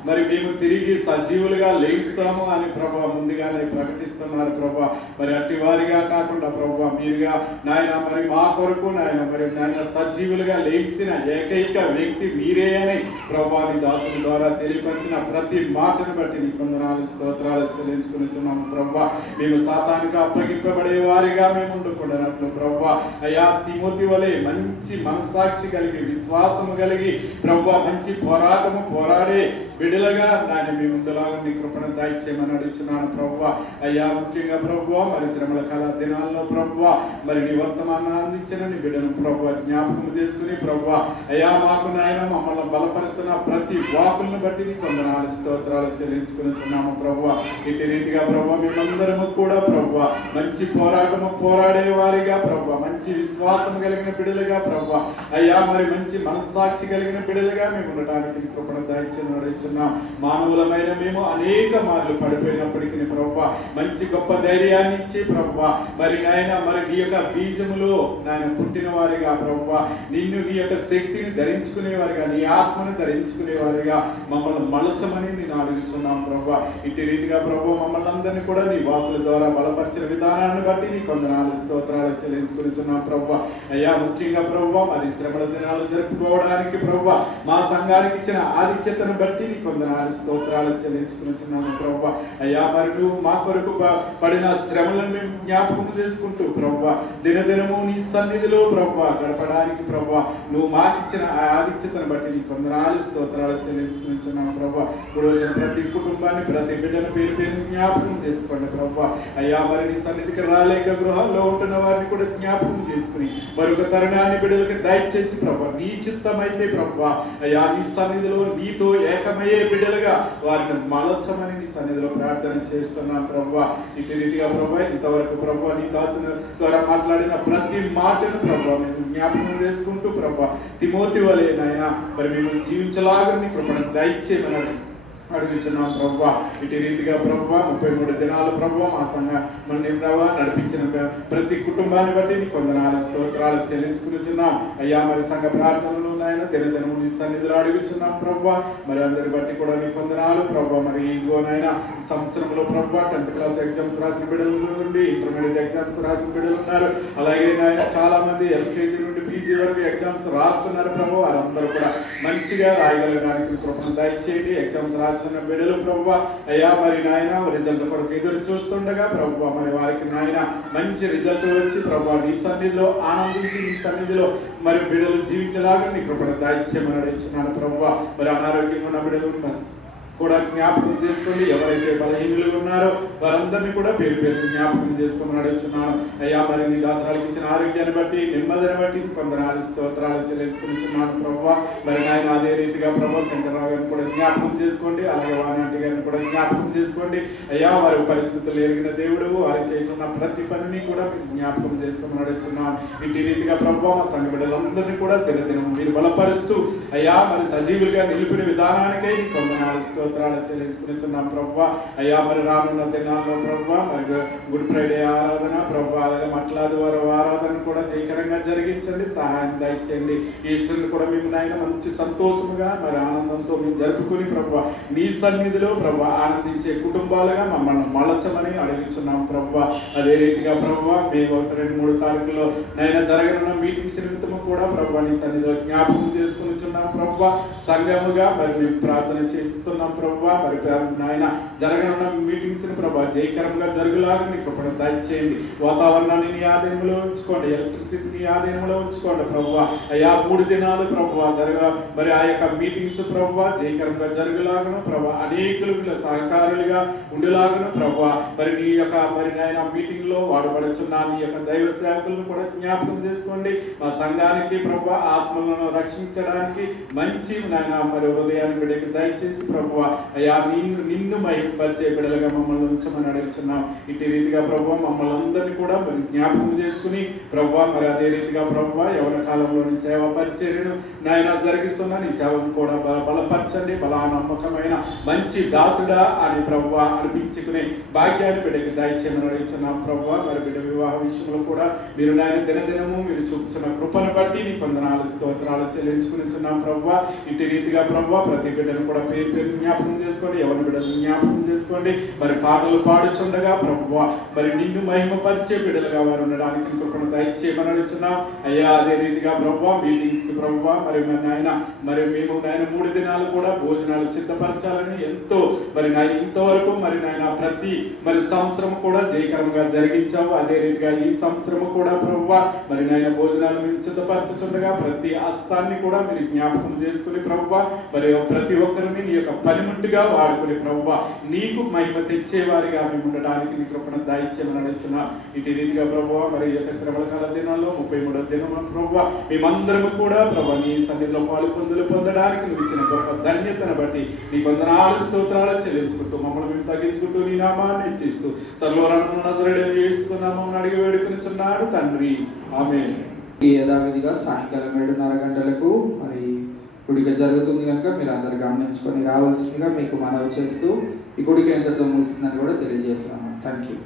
మరి మేము తిరిగి సజీవులుగా లేస్తాము అని ప్రభువా ముందుగానే ప్రకటిస్తున్నారు ప్రభువా. మరి అట్టి వారిగా కాకుండా ప్రభువా మీరుగా నాయన మరి మా కొరకు నాయన మరి నాయన సజీవులుగా లేచిన ఏకైక వ్యక్తి మీరే అని ప్రభువా నీ దాసుల ద్వారా తెలియపరిచిన ప్రతి మాటను బట్టి నీ వందనాలు స్తోత్రాలు చెల్లించుకునిచున్నాము ప్రభువా. మేము సాతానికి అప్పగింపబడే వారిగా మేము ఉండుకున్నట్లు ప్రభువా. అయ్యా తిమోతి వలె మంచి మనస్సాక్షి కలిగి విశ్వాసము కలిగి ప్రభువా మంచి పోరాడే బిడ్డలుగా దాన్ని మీ ముందులాగా నీ కృపణ దయచేయమని అడుగుతున్నాను ప్రభువా. అయ్యా ముఖ్యంగా ప్రభువా మరి శ్రమల కాల దినాల్లో ప్రభువా మరి నీ వర్తమానాన్ని అందించిన నీ బిడ్డను ప్రభువా జ్ఞాపకం చేసుకుని ప్రభువా అయ్యా మాకు నాయన మమ్మల్ని బలపరుస్తున్న ప్రతి వాకులను బట్టి నీ వందనాలు స్తోత్రాలు చెల్లించుకునిచున్నాము ప్రభువా. ఇటు రీతిగా ప్రభువా మేమందరము కూడా ప్రభువా మంచి పోరాడే వారిగా ప్రభువా మంచి విశ్వాసం కలిగిన బిడ్డలుగా ప్రభువా అయ్యా మరి మంచి మనస్సాక్షి కలిగిన బిడ్డలుగా మేము ఉండటానికి నీ కృపణ దయచేయమని అడుగుతున్నాం. మానవులమైన మేము అనేక మార్లు పడిపోయినప్పటికీ ప్రభువా మంచి గొప్ప ధైర్యాన్ని ఇచ్చి ప్రభువా మరి నాయన మరి నీ యొక్క బీజములో నాయన పుట్టిన వారిగా ప్రభువా నిన్ను నీ యొక్క శక్తిని ధరించుకునే వారిగా నీ ఆత్మను ధరించుకునే వారిగా మమ్మల్ని మలచమని నేను అడుగుతున్నాం ప్రభువా. ఇటు రీతిగా ప్రభువా మమ్మల్ని అందరినీ కూడా నీ వాకుల ద్వారా బలపరిచిన విధానాన్ని బట్టి నీ వందనాలు స్తోత్రాలు చెల్లించుకునిచున్నాం ప్రభువా. అయ్యా ముఖ్యంగా ప్రభువా మరి శ్రమల దినాలు జరుపుకోవడానికి ప్రభువా మా సంఘానికి ఇచ్చిన ఆధిక్యతను బట్టి నీ వందనాలు స్తోత్రాలు చెల్లించుకునిచున్నాము ప్రభువా. అయ్యా మరి నువ్వు మా కొరకు పడిన శ్రమలను మేము జ్ఞాపకం చేసుకుంటూ ప్రభువా దినదినము నీ సన్నిధిలో ప్రభువా గడపడానికి ప్రభువా నువ్వు మాకిచ్చిన ఆ ఆధిక్యతను బట్టి నీ వందనాలు స్తోత్రాలు చెల్లించుకునిచున్నాము ప్రభువా. ఇప్పుడు వచ్చిన ప్రతి కుటుంబాన్ని ప్రతి బిడ్డను పేరు జ్ఞాపకం చేసుకోండి ప్రభువా. అయ్యా మరి నీ సన్నిధికి రాలేక గృహాల్లో ఉంటున్న వారిని కూడా జ్ఞాపకం చేసుకుని మరొక తరుణాన్ని బిడ్డలకు దయచేసి ప్రభువా నీ చిత్తమైతే ప్రభువా అయ్యా నీ సన్నిధిలో నీతో ఏకమయ్యే బిడ్డలుగా వారిని మలచమని నీ సన్నిధిలో ప్రార్థన చేస్తున్నాం ప్రభువా. ఇటు రీతిగా ప్రభువా ఇంతవరకు ప్రభువా నీ దాసుల ద్వారా మాట్లాడిన ప్రతి మాటను ప్రభువా మేము జ్ఞాపకం చేసుకుంటూ ప్రభువా తిమోతి వలె నాయన మరి మేము జీవించలాగా నీ కృపణ దయచేయమని అడుగుతున్నాం ప్రభువా. ఇటు రీతిగా ప్రభువా 33 దినాలు ప్రభువా మా సంఘాన్ని ప్రభువా నడిపించిన ప్రతి కుటుంబాన్ని బట్టి నీ వందనాలు స్తోత్రాలు చెల్లించుకునిచున్నాం. అయ్యా మరి సంఘ ప్రార్థనలు నాయన దినదినము నీ సన్నిధిలో అడుగుచున్నాం ప్రభువా. మరి అందరి బట్టి కూడా నీ వందనాలు ప్రభువా. మరి ఇదిగోనైనా సంవత్సరంలో ప్రభువా 10th క్లాస్ ఎగ్జామ్స్ రాసిన బిడ్డల నుండి ఇంటర్మీడియట్ ఎగ్జామ్స్ రాసిన బిడ్డలు ఉన్నారు. అలాగే నాయన చాలా మంది ఎల్కేజీ నుండి పీజీ వరకు ఎగ్జామ్స్ రాస్తున్నారు ప్రభు. వారందరూ కూడా మంచిగా రాయగలడానికి కృపను దయచేయండి. ఎగ్జామ్స్ రాసిన బిడ్డలు ప్రభువా అయ్యా మరి నాయన రిజల్ట్ కొరకు ఎదురు చూస్తుండగా ప్రభువా మరి వారికి నాయన మంచి రిజల్ట్ వచ్చి ప్రభువా నీ సన్నిధిలో ఆనందించి నీ సన్నిధిలో మరి బిడ్డలు జీవించలాగా నీ కృపను దయచేయమని అడుగుతున్నాను ప్రభువా. మరి అనారోగ్యంగా ఉన్న బిడ్డలు కూడా జ్ఞాపకం చేసుకోండి. ఎవరైతే బలహీనులు ఉన్నారో వారందరినీ కూడా పేరు జ్ఞాపకం చేసుకోమని అడుగుతున్నాను. అయ్యా మరి నీ దాసరాలకు ఇచ్చిన ఆరోగ్యాన్ని బట్టి నెమ్మదిని బట్టి వందనాలు స్తోత్రాలు చెల్లించుకునిచున్నాను ప్రభువా. మరి నాయన అదే రీతిగా ప్రభు శంకర్రావు గారిని కూడా జ్ఞాపకం చేసుకోండి. అలాగే వానాంటి గారిని కూడా జ్ఞాపకం చేసుకోండి. అయ్యా వారి పరిస్థితులు ఎరిగిన దేవుడు వారు చేస్తున్న ప్రతి పనిని కూడా మీరు జ్ఞాపకం చేసుకోమని అడుగుతున్నాను. ఇటు రీతిగా ప్రభు మా సంఘ బిడ్డలందరినీ కూడా దినదినం మీరు బలపరుస్తూ అయ్యా మరి సజీవులుగా నిలిపిన విధానానికై నీ వందనాలు స్తోత్రాలు చెల్లించుకునిచున్నాం ప్రభా. అయ్యా మరి రానున్న దినాల్లో ప్రభా మరి గుడ్ ఫ్రైడే ఆరాధన ప్రభా, అలాగే మట్లాదివారం ఆరాధన కూడా జయకరంగా జరిగించండి, సహాయం దయచేయండి. ఈస్టర్ని కూడా మేము నాయన మంచి సంతోషముగా మరి ఆనందంతో మేము జరుపుకుని ప్రభా నీ సన్నిధిలో ప్రభా ఆనందించే కుటుంబాలుగా మమ్మల్ని మలచమని అడుగుతున్నాం ప్రభా. అదే రీతిగా ప్రభా మేము 1-2-3 తారీఖుల్లో నైనా జరగనున్న మీటింగ్స్ నిమిత్తము కూడా ప్రభా నీ సన్నిధిలో జ్ఞాపకం చేసుకునిచున్నాం ప్రభా. సంఘముగా మరి మేము ప్రార్థన చేస్తున్నాం ప్రభా. మరి నాయన జరగనున్న మీటింగ్స్ ని ప్రభా జయకరంగా జరుగులాగా నీ కృపను దయచేయండి. వాతావరణాన్ని నీ ఆధీనంలో ఉంచుకోండి, ఎలక్ట్రిసిటీ నీ ఆధీనంలో ఉంచుకోండి ప్రభా. అయ్యా 3 దినాలు ప్రభా మరి ఆ యొక్క మీటింగ్స్ ప్రభా జయకరంగా జరుగులాగను ప్రభా, అనేకులు సహకారులుగా ఉండేలాగను ప్రభా. మరి నీ యొక్క మరి నాయన మీటింగ్ లో వాడబడుచున్న నీ యొక్క దైవ సేవకులను కూడా జ్ఞాపకం చేసుకోండి. మా సంఘానికి ప్రభా ఆత్మలను రక్షించడానికి మంచి నాయన మరి హృదయాన్ని బిడ్డకి దయచేసి ప్రభా అయ్యా నిన్ను మహిమపరిచే బిడ్డలుగా మమ్మల్ని ఉంచమని అడుగుతున్నాం. ఇటు రీతిగా ప్రభా మమ్మల్ని అందరినీ కూడా మరి జ్ఞాపకం చేసుకుని ప్రభా మరి అదే రీతిగా ప్రభా యవన కాలంలోని సేవ పరిచర్యను నాయన జరిగిస్తున్నా నీ సేవను కూడా బలపరచండి. నమ్మకమైన మంచి దాసుడా అని ప్రభా అనిపించుకునే భాగ్యాన్ని బిడ్డకి దయచేయమని అడుగుతున్నాం ప్రభా. మరి బిడ్డ వివాహ విషయంలో కూడా మీరు నాయన దినదినము మీరు చూపుతున్న కృపను బట్టి నీ వందనాలు స్తోత్రాలు చెల్లించుకునిచున్నాం ప్రభా. ఇటు రీతిగా ప్రభా ప్రతి బిడ్డను కూడా పేరు పేరు జ్ఞాపకం చేసుకోండి, ఎవరి బిడ్డలను జ్ఞాపకం చేసుకోండి. మరి పాటలు పాడుచుండగా ప్రభా మరి నిన్ను మహిమపరిచే బిడ్డలుగా వారు ఉండడానికి కృపను దయచేయమని అడుగుతున్నాం అయ్యా. అదే రీతిగా ప్రభా మీటింగ్స్ కి ప్రభా మరి నాయన మరి మేము నాయన 3 దినాలు కూడా భోజనాలు సిద్ధపరచాలని ఎంతో మరి నాయన ఇంతవరకు మరి నాయన ప్రతి మరి సంవత్సరం కూడా జయకరంగా జరిగించావు. అదే రీతిగా ఈ సంవత్సరం కూడా ప్రభా మరి నాయన భోజనాలు మీరు సిద్ధపరచుచుండగా ప్రతి హస్తాన్ని కూడా మీరు జ్ఞాపకం చేసుకుని ప్రభా మరి ప్రతి ఒక్కరిని నీ యొక్క పనిముట్టుగా వాడుకుని ప్రభా నీకు మహిమ తెచ్చేవారిగా మేము ఉండడానికి నీ కృపణ దయచేయమని అడుగుతున్నాం. ఇటు రీతిగా ప్రభా మరి ఈ యొక్క శ్రమల కాల దినాల్లో 33వ దినం ప్రభా మేమందరము కూడా ప్రభా నీ సన్నిధిలో పాలు పొందడానికి నువ్వు ఇచ్చిన గొప్ప ధన్యతను బట్టి నీ వందనాలు స్తోత్రాలు చెల్లించుకుంటూ మమ్మల్ని మేము తగ్గించుకుంటూ నీ నామాన్ని ఇచ్చిస్తూ త్వరలో నజరేయుడైన యేసు నామమున అడిగి వేడుకొనుచున్నాడు తండ్రి, ఆమేన్. యథావిధిగా సాయంకాలం 7:30 గంటలకు మరి గుడిక జరుగుతుంది కనుక మీరు అందరు గమనించుకొని రావాల్సిందిగా మీకు మనవి చేస్తూ ఈ గుడికి ఎంతతో ముగిసిందని కూడా తెలియజేస్తున్నాను. Thank you.